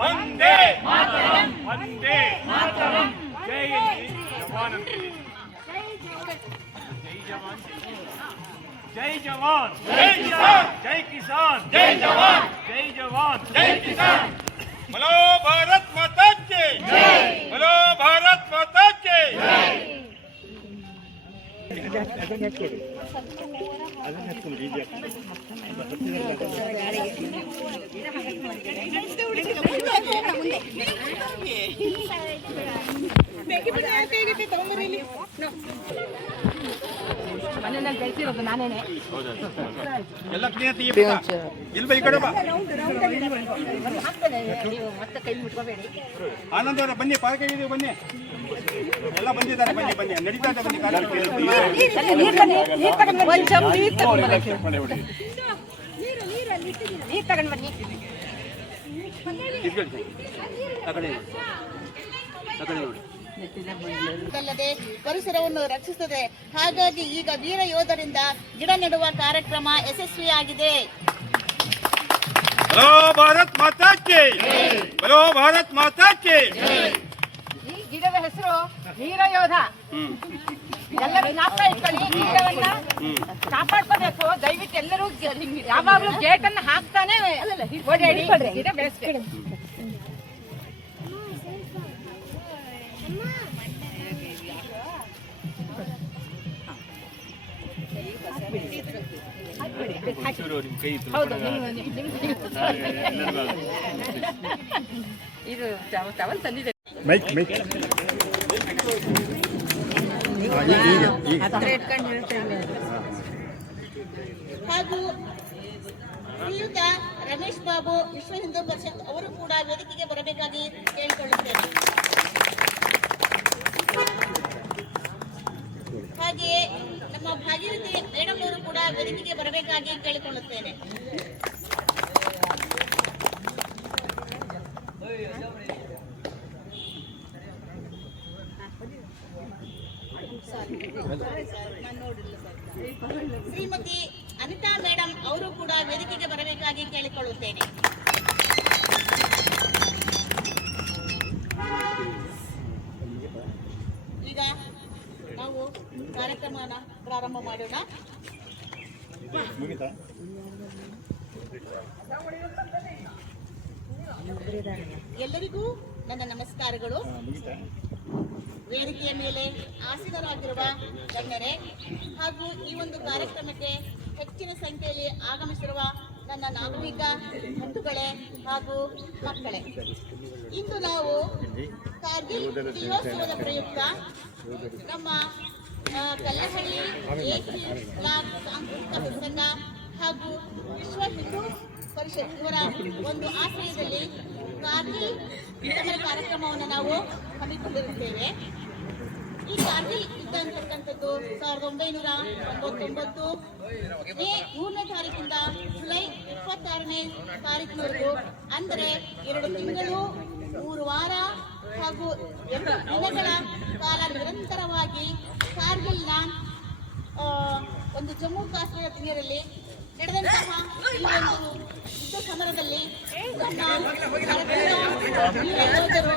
ವಂದೇ ವಂದೇ ಜೈ ಜವಾನ್ ಜೈ ಜವಾನ್ ಜೈ ಕಿಸಾನ್ ಜೈ ಕಿಸಾನ್ ಜೈ ಜವಾನ್ ಜೈ ಜವಾನ್ ಜೈ ಕಿಸಾನ್ बोलो भारत माता की जय बोलो भारत माता की जय ನಾನೇನೆ ಎಲ್ಲ ಕ್ಲಿಯರ್ ಇಲ್ವ ಈ ಕಡೆ ಬಾ ಮತ್ತೆ ಕೈ ಮುಟ್ಕೋಬೇಡಿ. ಆನಂದ ಅವರ ಬನ್ನಿ ಪಾರ್ಕ್ ಇದೆ ಬನ್ನಿ ಎಲ್ಲ ಬಂದಿದ್ದಾರೆ ಬನ್ನಿ ಬನ್ನಿ ನಡೀತಾ ಇದೆ ಬನ್ನಿ ಅಲ್ಲದೆ ಪರಿಸರವನ್ನು ರಕ್ಷಿಸುತ್ತದೆ. ಹಾಗಾಗಿ ಈಗ ವೀರ ಯೋಧರಿಂದ ಗಿಡ ನೆಡುವ ಕಾರ್ಯಕ್ರಮ ಯಶಸ್ವಿಯಾಗಿದೆ. बोलो भारत माता की बोलो भारत माता की ಈ ಗಿಡದ ಹೆಸರು ವೀರ ಯೋಧ. ಎಲ್ಲರೂ ಜ್ಞಾಪಕ ಇಟ್ಕೊಳ್ಳಿ. ಈ ಗಿಡವನ್ನ ಕಾಪಾಡ್ಕೋಬೇಕು. ದಯವಿಟ್ಟು ಎಲ್ಲರೂ ಯಾವಾಗಲೂ ಗೇಟ್ ಅನ್ನು ಹಾಕ್ತಾನೆ ಓಡಾಡಿ ಗಿಡ ಬೆಳೆಸ್ಬೇಕು. ಹೌದು ಇದು ಟವಲ್ ತಂದಿದೆ. ಹಾಗೂ ಶ್ರೀಯುತ ರಮೇಶ್ ಬಾಬು ವಿಶ್ವ ಹಿಂದೂ ಪರಿಷತ್ ಅವರು ಕೂಡ ವೇದಿಕೆಗೆ ಬರಬೇಕಾಗಿ ಕೇಳಿಕೊಳ್ಳುತ್ತೇನೆ. ಹಾಗೆಯೇ ನಮ್ಮ ಭಾಗೀರಥಿ ಮೇಡಮ್ ಅವರು ಕೂಡ ವೇದಿಕೆಗೆ ಬರಬೇಕಾಗಿ ಕೇಳಿಕೊಳ್ಳುತ್ತೇನೆ. ಶ್ರೀಮತಿ ಅನಿತಾ ಮೇಡಮ್ ಅವರು ಕೂಡ ವೇದಿಕೆಗೆ ಬರಬೇಕಾಗಿ ಕೇಳಿಕೊಳ್ಳುತ್ತೇನೆ. ಈಗ ನಾವು ಕಾರ್ಯಕ್ರಮನ ಪ್ರಾರಂಭ ಮಾಡೋಣ. ಎಲ್ಲರಿಗೂ ನನ್ನ ನಮಸ್ಕಾರಗಳು. ವೇದಿಕೆಯ ಮೇಲೆ ಆಸೀನರಾಗಿರುವ ಗಣ್ಯರೇ ಹಾಗೂ ಈ ಒಂದು ಕಾರ್ಯಕ್ರಮಕ್ಕೆ ಹೆಚ್ಚಿನ ಸಂಖ್ಯೆಯಲ್ಲಿ ಆಗಮಿಸಿರುವ ನನ್ನ ನಾಗರಿಕ ಬಂಧುಗಳೇ ಹಾಗೂ ಮಕ್ಕಳೇ, ಇಂದು ನಾವು ಕಾರ್ಗಿಲ್ ದಿವೋತ್ಸವದ ಪ್ರಯುಕ್ತ ನಮ್ಮ ಕಲ್ಲಹಳ್ಳಿ ಏಕಿ ಬ್ಲಾಕ್ ಸಾಂಸ್ಕೃತಿಕ ಸಂಘ ಹಾಗೂ ವಿಶ್ವ ಹಿಂದೂ ಪರಿಷತ್ ಇವರ ಒಂದು ಆಶ್ರಯದಲ್ಲಿ ಕಾರ್ಗಿಲ್ ಯುದ್ಧದ ಕಾರ್ಯಕ್ರಮವನ್ನು ನಾವು ಹಮ್ಮಿಕೊಂಡಿರುತ್ತೇವೆ. ಈ ಕಾರ್ಗಿಲ್ ಯುದ್ಧ ಅಂತಕ್ಕಂಥದ್ದು 1999 ಮೇ 3ನೇ ತಾರೀಕಿಂದ ಜುಲೈ 26ನೇ ತಾರೀಕಿನವರೆಗೂ, ಅಂದರೆ 2 ತಿಂಗಳು 3 ವಾರ ಹಾಗೂ 2 ದಿನಗಳ ಕಾಲ ನಿರಂತರವಾಗಿ ಕಾರ್ಗಿಲ್ನ ಒಂದು ಜಮ್ಮು ಕಾಶ್ಮೀರ ತೀರದಲ್ಲಿ ನಡೆದಂತಹ ಈ ಒಂದು ಯುದ್ಧ ಸಮರದಲ್ಲಿ ನಮ್ಮ ವೀರ ಯೋಧರು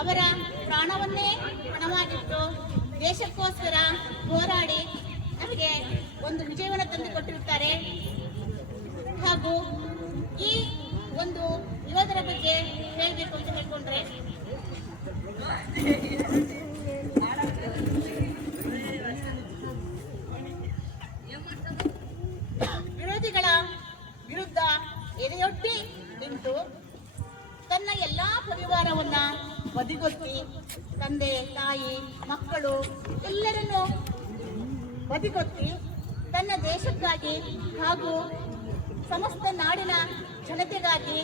ಅವರ ಪ್ರಾಣವನ್ನೇ ಪಣವಾಗಿಟ್ಟು ದೇಶಕ್ಕೋಸ್ಕರ ಹೋರಾಡಿ ನಮಗೆ ಒಂದು ವಿಜಯವನ್ನು ತಂದುಕೊಟ್ಟಿರುತ್ತಾರೆ. ಹಾಗೂ ಈ ಒಂದು ಯೋಧರ ಬಗ್ಗೆ ಹೇಳಬೇಕು ಅಂತ ಹೇಳ್ಕೊಂಡ್ರೆ, ವಿರೋಧಿಗಳ ವಿರುದ್ಧ ಎದೆಯೊಡ್ಡಿ ನಿಂತು ತನ್ನ ಎಲ್ಲಾ ಪರಿವಾರವನ್ನ ಬದಿಗೊತ್ತಿ ತಂದೆ ತಾಯಿ ಮಕ್ಕಳು ಎಲ್ಲರನ್ನು ಬದಿಗೊತ್ತಿ ತನ್ನ ದೇಶಕ್ಕಾಗಿ ಹಾಗೂ ಸಮಸ್ತ ನಾಡಿನ ಜನತೆಗಾಗಿ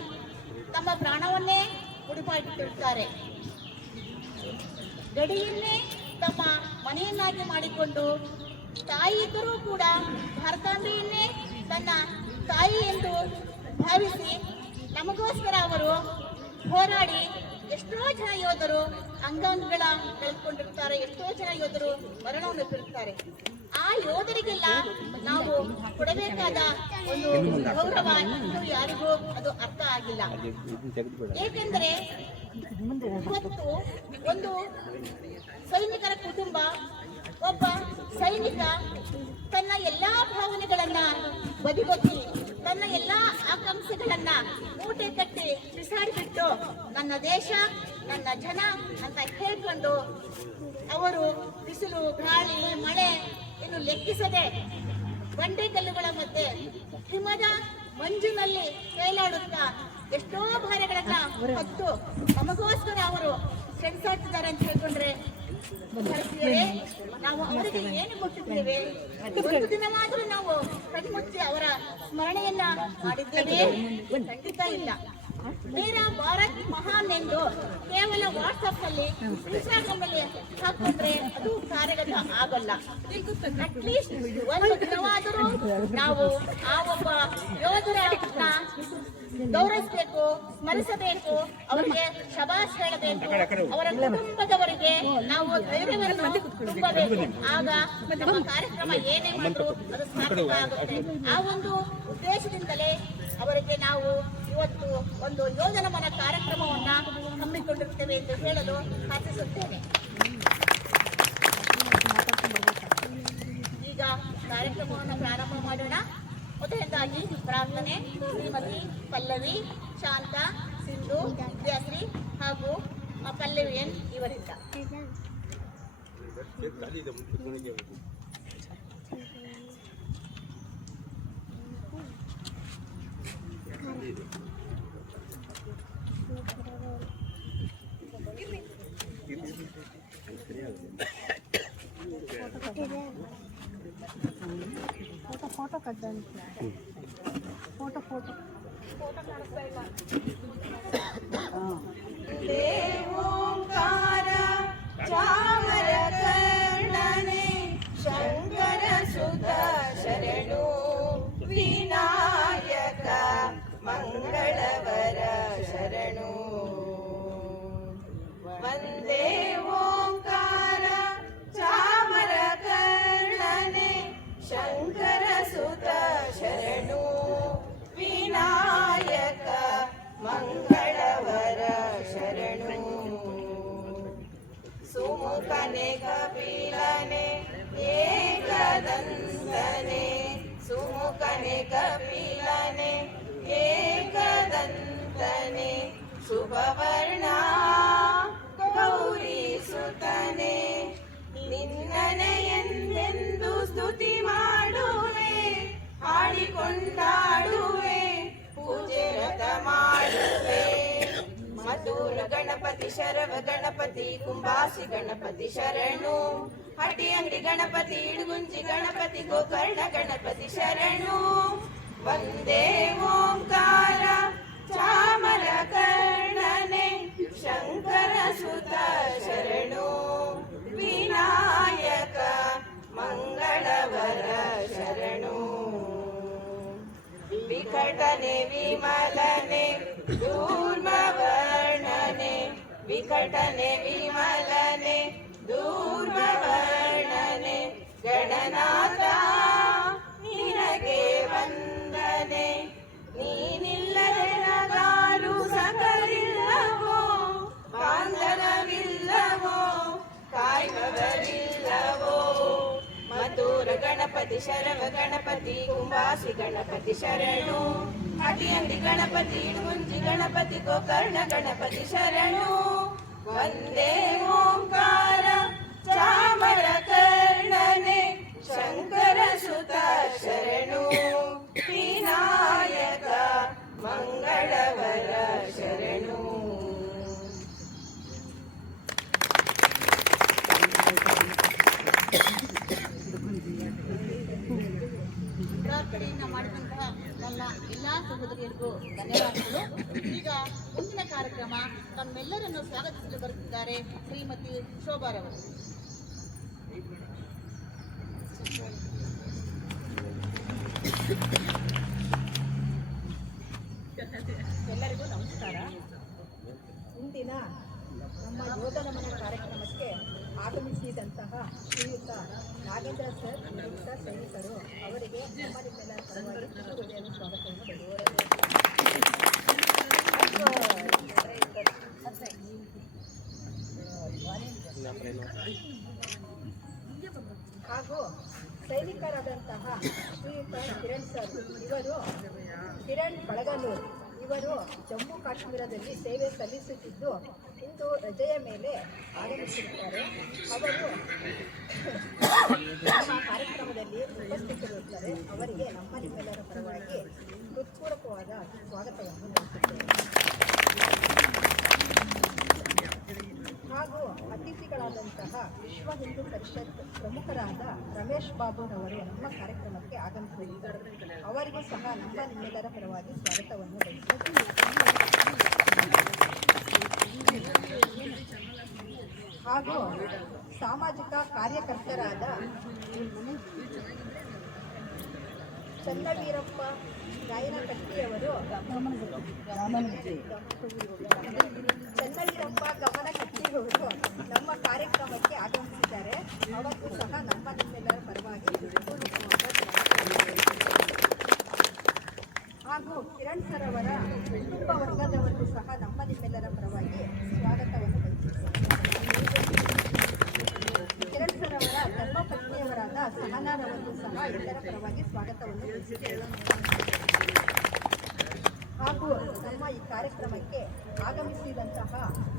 ತಮ್ಮ ಪ್ರಾಣವನ್ನೇ ಮುಡಿಪಾಗಿಟ್ಟಿರುತ್ತಾರೆ. ಗಡಿಯನ್ನೇ ತಮ್ಮ ಮನೆಯನ್ನಾಗಿ ಮಾಡಿಕೊಂಡು ತಾಯಿ ಇದ್ದರೂ ಕೂಡ ಭಾರತಾಂಬೆಯನ್ನೇ ತನ್ನ ತಾಯಿ ಎಂದು ಭಾವಿಸಿ ನಮಗೋಸ್ಕರ ಅವರು ಹೋರಾಡಿ ಎಷ್ಟೋ ಜನ ಯೋಧರು ಅಂಗಾಂಗಗಳ ಕಳೆದುಕೊಂಡಿರ್ತಾರೆ, ಎಷ್ಟೋ ಜನ ಯೋಧರು ಮರಣವನ್ನು ಹೊಂದಿರುತ್ತಾರೆ. ಆ ಯೋಧರಿಗೆಲ್ಲ ನಾವು ಕೊಡಬೇಕಾದ ಒಂದು ಗೌರವ ಇನ್ನೂ ಯಾರಿಗೂ ಅದು ಅರ್ಥ ಆಗಿಲ್ಲ. ಏಕೆಂದರೆ ಇವತ್ತು ಒಂದು ಸೈನಿಕರ ಕುಟುಂಬ, ಒಬ್ಬ ಸೈನಿಕ ತನ್ನ ಎಲ್ಲಾ ಭಾವನೆಗಳನ್ನ ಬದಿಗೊತ್ತಿ ತನ್ನ ಎಲ್ಲಾ ಆಕಾಂಕ್ಷೆಗಳನ್ನ ಮೂಟೆ ಕಟ್ಟಿ ಬಿಸಾಡಿಬಿಟ್ಟು ನನ್ನ ದೇಶ ನನ್ನ ಜನ ಅಂತ ಹೇಳ್ಕೊಂಡು ಅವರು ಬಿಸಿಲು ಗಾಳಿ ಮಳೆ ಇನ್ನು ಲೆಕ್ಕಿಸದೆ ಬಂಡೆಕಲ್ಲುಗಳ ಮಧ್ಯೆ ಹಿಮದ ಮಂಜಿನಲ್ಲಿ ತೇಲಾಡುತ್ತಾ ಎಷ್ಟೋ ಭಾರಗಳನ್ನ ಹೊತ್ತು ನಮಗೋಸ್ಕರ ಅವರು ಸೆಣಸಾಡ್ತಿದ್ದಾರೆ ಅಂತ ಹೇಳ್ಕೊಂಡ್ರೆ ಭಾರತೀಯರೇ, ನಾವು ಅವರಿಗೆ ಏನು ಕೊಟ್ಟಿದ್ದೇವೆ? ಒಂದು ದಿನವಾದರೂ ನಾವು ಕಣ್ಮುಚ್ಚಿ ಅವರ ಸ್ಮರಣೆಯನ್ನ ಮಾಡಿದ್ದೇವೆ? ಖಂಡಿತ ಇಲ್ಲ. ಮೇರಾ ಭಾರತ್ ಮಹಾನ್ ಎಂದು ಕೇವಲ ವಾಟ್ಸಪ್ ನಲ್ಲಿ ಇನ್ಸ್ಟಾಗ್ರಾಮ್ ನಲ್ಲಿ ಹಾಕೊಂಡ್ರೆ ಅದು ಕಾರ್ಯಗತ ಆಗಲ್ಲ. ಅಟ್ಲೀಸ್ಟ್ ಒಂದು ದಿನವಾದರೂ ನಾವು ಆ ಒಬ್ಬ ಯೋಧರನ್ನ ಗೌರವಿಸಬೇಕು, ಸ್ಮರಿಸಬೇಕು, ಅವರಿಗೆ ಶಬಾಷ್ ಹೇಳಬೇಕು, ಅವರ ಕುಟುಂಬದವರಿಗೆ ನಾವು ಧೈರ್ಯವನ್ನು ತುಂಬಬೇಕು. ಆಗ ನಮ್ಮ ಕಾರ್ಯಕ್ರಮ ಏನೇ ಮಾಡಿದ್ರು ಅದು ಸಾರ್ಥಕ ಆಗುತ್ತೆ. ಆ ಒಂದು ಉದ್ದೇಶದಿಂದಲೇ ಅವರಿಗೆ ನಾವು ಇವತ್ತು ಒಂದು ಯೋಧನ ಮನ ಕಾರ್ಯಕ್ರಮವನ್ನ ಹಮ್ಮಿಕೊಂಡಿರುತ್ತೇವೆ ಎಂದು ಹೇಳಲು ಆಶಿಸುತ್ತೇನೆ. ಈಗ ಕಾರ್ಯಕ್ರಮವನ್ನು ಪ್ರಾರಂಭ ಮಾಡೋಣ. ಮೊದಲನೇದಾಗಿ ಪ್ರಾರ್ಥನೆ ಶ್ರೀಮತಿ ಪಲ್ಲವಿ, ಶಾಂತ, ಸಿಂಧು, ವಿದ್ಯಾಶ್ರೀ ಹಾಗೂ ಪಲ್ಲವಿ ಎನ್ ಇವರಿಂದ. ಫೋಟೋ ಕಾಣಿಸ್ತಾ ಇಲ್ಲ. ದೇವೋಂಕಾರ ಚಾಮರ ಕರ್ಣನೆ ಶಂಕರ ಸುತ ಶರಣು ವಿನಾಯಕ ಮಂಗಳವರ ಶರಣು. ವಂದೇ ಓಂಕಾರ ಚಾಮರ ಕರ್ಣನೆ ಶಂಕರ ಸುತ ಶರಣು ವಿನಾಯಕ ಮಂಗಳವರ ಶರಣು. ಸುಮುಖನೆ ಕಪಿಲನೆ ಏಕದಂತನೆ ಸುಮುಖನೆ ಕಪಿಲನೆ ಏಕದಂತನೆ ಶುಭವರ್ಣ ಗೌರಿ ಸುತನೆ ನಿನ್ನನೆ ಎಂದೆಂದು ಸ್ತುತಿ ಮಾಡುವೆ ಹಾಡಿಕೊಂಡಾಡುವೆ ಪೂಜೆ ರಥ ಮಾಡುವೆ. ಮಧುರ ಗಣಪತಿ ಶರವ ಗಣಪತಿ ಕುಂಬಾಸಿ ಗಣಪತಿ ಶರಣು ಹಟ್ಟಿ ಅಂಗಡಿ ಗಣಪತಿ ಇಡುಗುಂಜಿ ಗಣಪತಿ ಗೋಕರ್ಣ ಗಣಪತಿ ಶರಣು. ವಂದೇ ಓಂಕಾರ ಚಾಮರ ಕರ್ಣನೆ ಶಂಕರ ಸುತ ಶರಣು ವಿನಾಯಕ ಮಂಗಳವರ ಶರಣು. ವಿಕಟನೆ ವಿಮಲನೆ ಧೂರ್ಮವರ್ಣನೆ ವಿಕಟನೆ ವಿಮಲನೆ ಧೂರ್ಮವರ್ಣನೆ ಗಣನಾಥ ನಿನಗೆ ವಂದನೆ. ನೀನಿಲ್ಲದೆ ನಗಾರು ಸಕರಿಲ್ಲವೋ ಬಾಂಧವವಿಲ್ಲವೋ ಕಾಯುವವರಿಲ್ಲವೋ. ಮಧುರ ಗಣಪತಿ ಶರವ ಗಣಪತಿ ಕುಂಬಾಸಿ ಗಣಪತಿ ಶರಣು ಹಟಿಯಂಡಿ ಗಣಪತಿ ಇಡುಗುಂಜಿ ಗಣಪತಿ ಗೋಕರ್ಣ ಗಣಪತಿ ಶರಣು. ವಂದೇ ಓಂಕಾರ ಚಾಮರ ಕರ್ಣನೆ ಶಂಕರ ಸುತ ಶರಣು ವಿನಾಯಕ ಮಂಗಳವರ ಶರಣು. ಪ್ರಾರ್ಥನೆಯನ್ನ ಮಾಡಿದಂತಹ ನನ್ನ ಎಲ್ಲಾ ಸಹೋದರಿಯರಿಗೂ ಧನ್ಯವಾದಗಳು. ಈಗ ಮುಂದಿನ ಕಾರ್ಯಕ್ರಮ ತಮ್ಮೆಲ್ಲರನ್ನು ಸ್ವಾಗತಿಸಲು ಬರುತ್ತಿದ್ದಾರೆ ಶ್ರೀಮತಿ ಶೋಭಾರವರು. ಎಲ್ಲರಿಗೂ ನಮಸ್ಕಾರ. ಇಂದಿನ ನಮ್ಮ ಯೋಧನ ಮನೆ ಕಾರ್ಯಕ್ರಮಕ್ಕೆ ಆಗಮಿಸಿದಂತಹ ಶ್ರೀಯುತ ನಾಗೇಂದ್ರ ಸರ್ ನಿವೃತ್ತ ಸೈನಿಕರು ಅವರಿಗೆ ನಮ್ಮ ನಿಮ್ಮೆಲ್ಲರ ಪರವಾಗಿ ಹೃದಯದ ಸ್ವಾಗತವನ್ನು ಹಾಗೂ ಸೈನಿಕರಾದಂತಹ ಶ್ರೀಯುತ ಕಿರಣ್ ಸರ್ ಇವರು ಕಿರಣ್ ಬಳಗನೂರು ಇವರು ಜಮ್ಮು ಕಾಶ್ಮೀರದಲ್ಲಿ ಸೇವೆ ಸಲ್ಲಿಸುತ್ತಿದ್ದು ಇಂದು ರಜೆಯ ಮೇಲೆ ಆಗಮಿಸಿರುತ್ತಾರೆ. ಅವರು ನಮ್ಮ ಕಾರ್ಯಕ್ರಮದಲ್ಲಿ ಉಪಸ್ಥಿತರಿರುತ್ತಾರೆ. ಅವರಿಗೆ ನಮ್ಮ ನಿಮ್ಮೆಲ್ಲರ ಪರವಾಗಿ ಹೃತ್ಪೂರ್ವಕವಾದ ಸ್ವಾಗತವನ್ನು ನೀಡುತ್ತೇವೆ. ಹಾಗೂ ಅತಿಥಿಗಳಾದಂತಹ ವಿಶ್ವ ಹಿಂದೂ ಪರಿಷತ್ ಪ್ರಮುಖರಾದ ರಮೇಶ್ ಬಾಬುರವರು ನಮ್ಮ ಕಾರ್ಯಕ್ರಮಕ್ಕೆ ಆಗಮಿಸಲಿದ್ದಾರೆ. ಅವರಿಗೂ ಸಹ ನಮ್ಮ ನಿಮ್ಮೆಲ್ಲರ ಪರವಾಗಿ ಸ್ವಾಗತವನ್ನು ಬಯಸುತ್ತೇವೆ. ಹಾಗೂ ಸಾಮಾಜಿಕ ಕಾರ್ಯಕರ್ತರಾದ ಚನ್ನವೀರಪ್ಪ ಗಾಯನಕಟ್ಟಿಯವರು ಚನ್ನವೀರಪ್ಪ ಗಮನಕಟ್ಟಿಯವರು ನಮ್ಮ ಕಾರ್ಯಕ್ರಮಕ್ಕೆ ಆಗಮಿಸಿದ್ದಾರೆ. ಅವರಿಗೂ ಸಹ ನಮ್ಮ ನಿಮ್ಮೆಲ್ಲರ ಪರವಾಗಿ ಹಾಗೂ ಕಿರಣ್ ಸರ್ ಅವರ ಕುಟುಂಬ ವರ್ಗದವರಿಗೂ ಸಹ ನಮ್ಮ ನಿಮ್ಮೆಲ್ಲರ ಪರವಾಗಿ ಸ್ವಾಗತವನ್ನು ಕಿರಣ್ ಸರ್ ಅವರ ಧರ್ಮಪತ್ನಿಯವರಾದ ಸಹನಾರವರಿಗೂ ಸಹ ಎಲ್ಲರ ಪರವಾಗಿ ಸ್ವಾಗತವನ್ನು ಬಯಸುತ್ತೇವೆ. ಹಾಗೂ ನಮ್ಮ ಈ ಕಾರ್ಯಕ್ರಮಕ್ಕೆ ಆಗಮಿಸಿದಂತಹ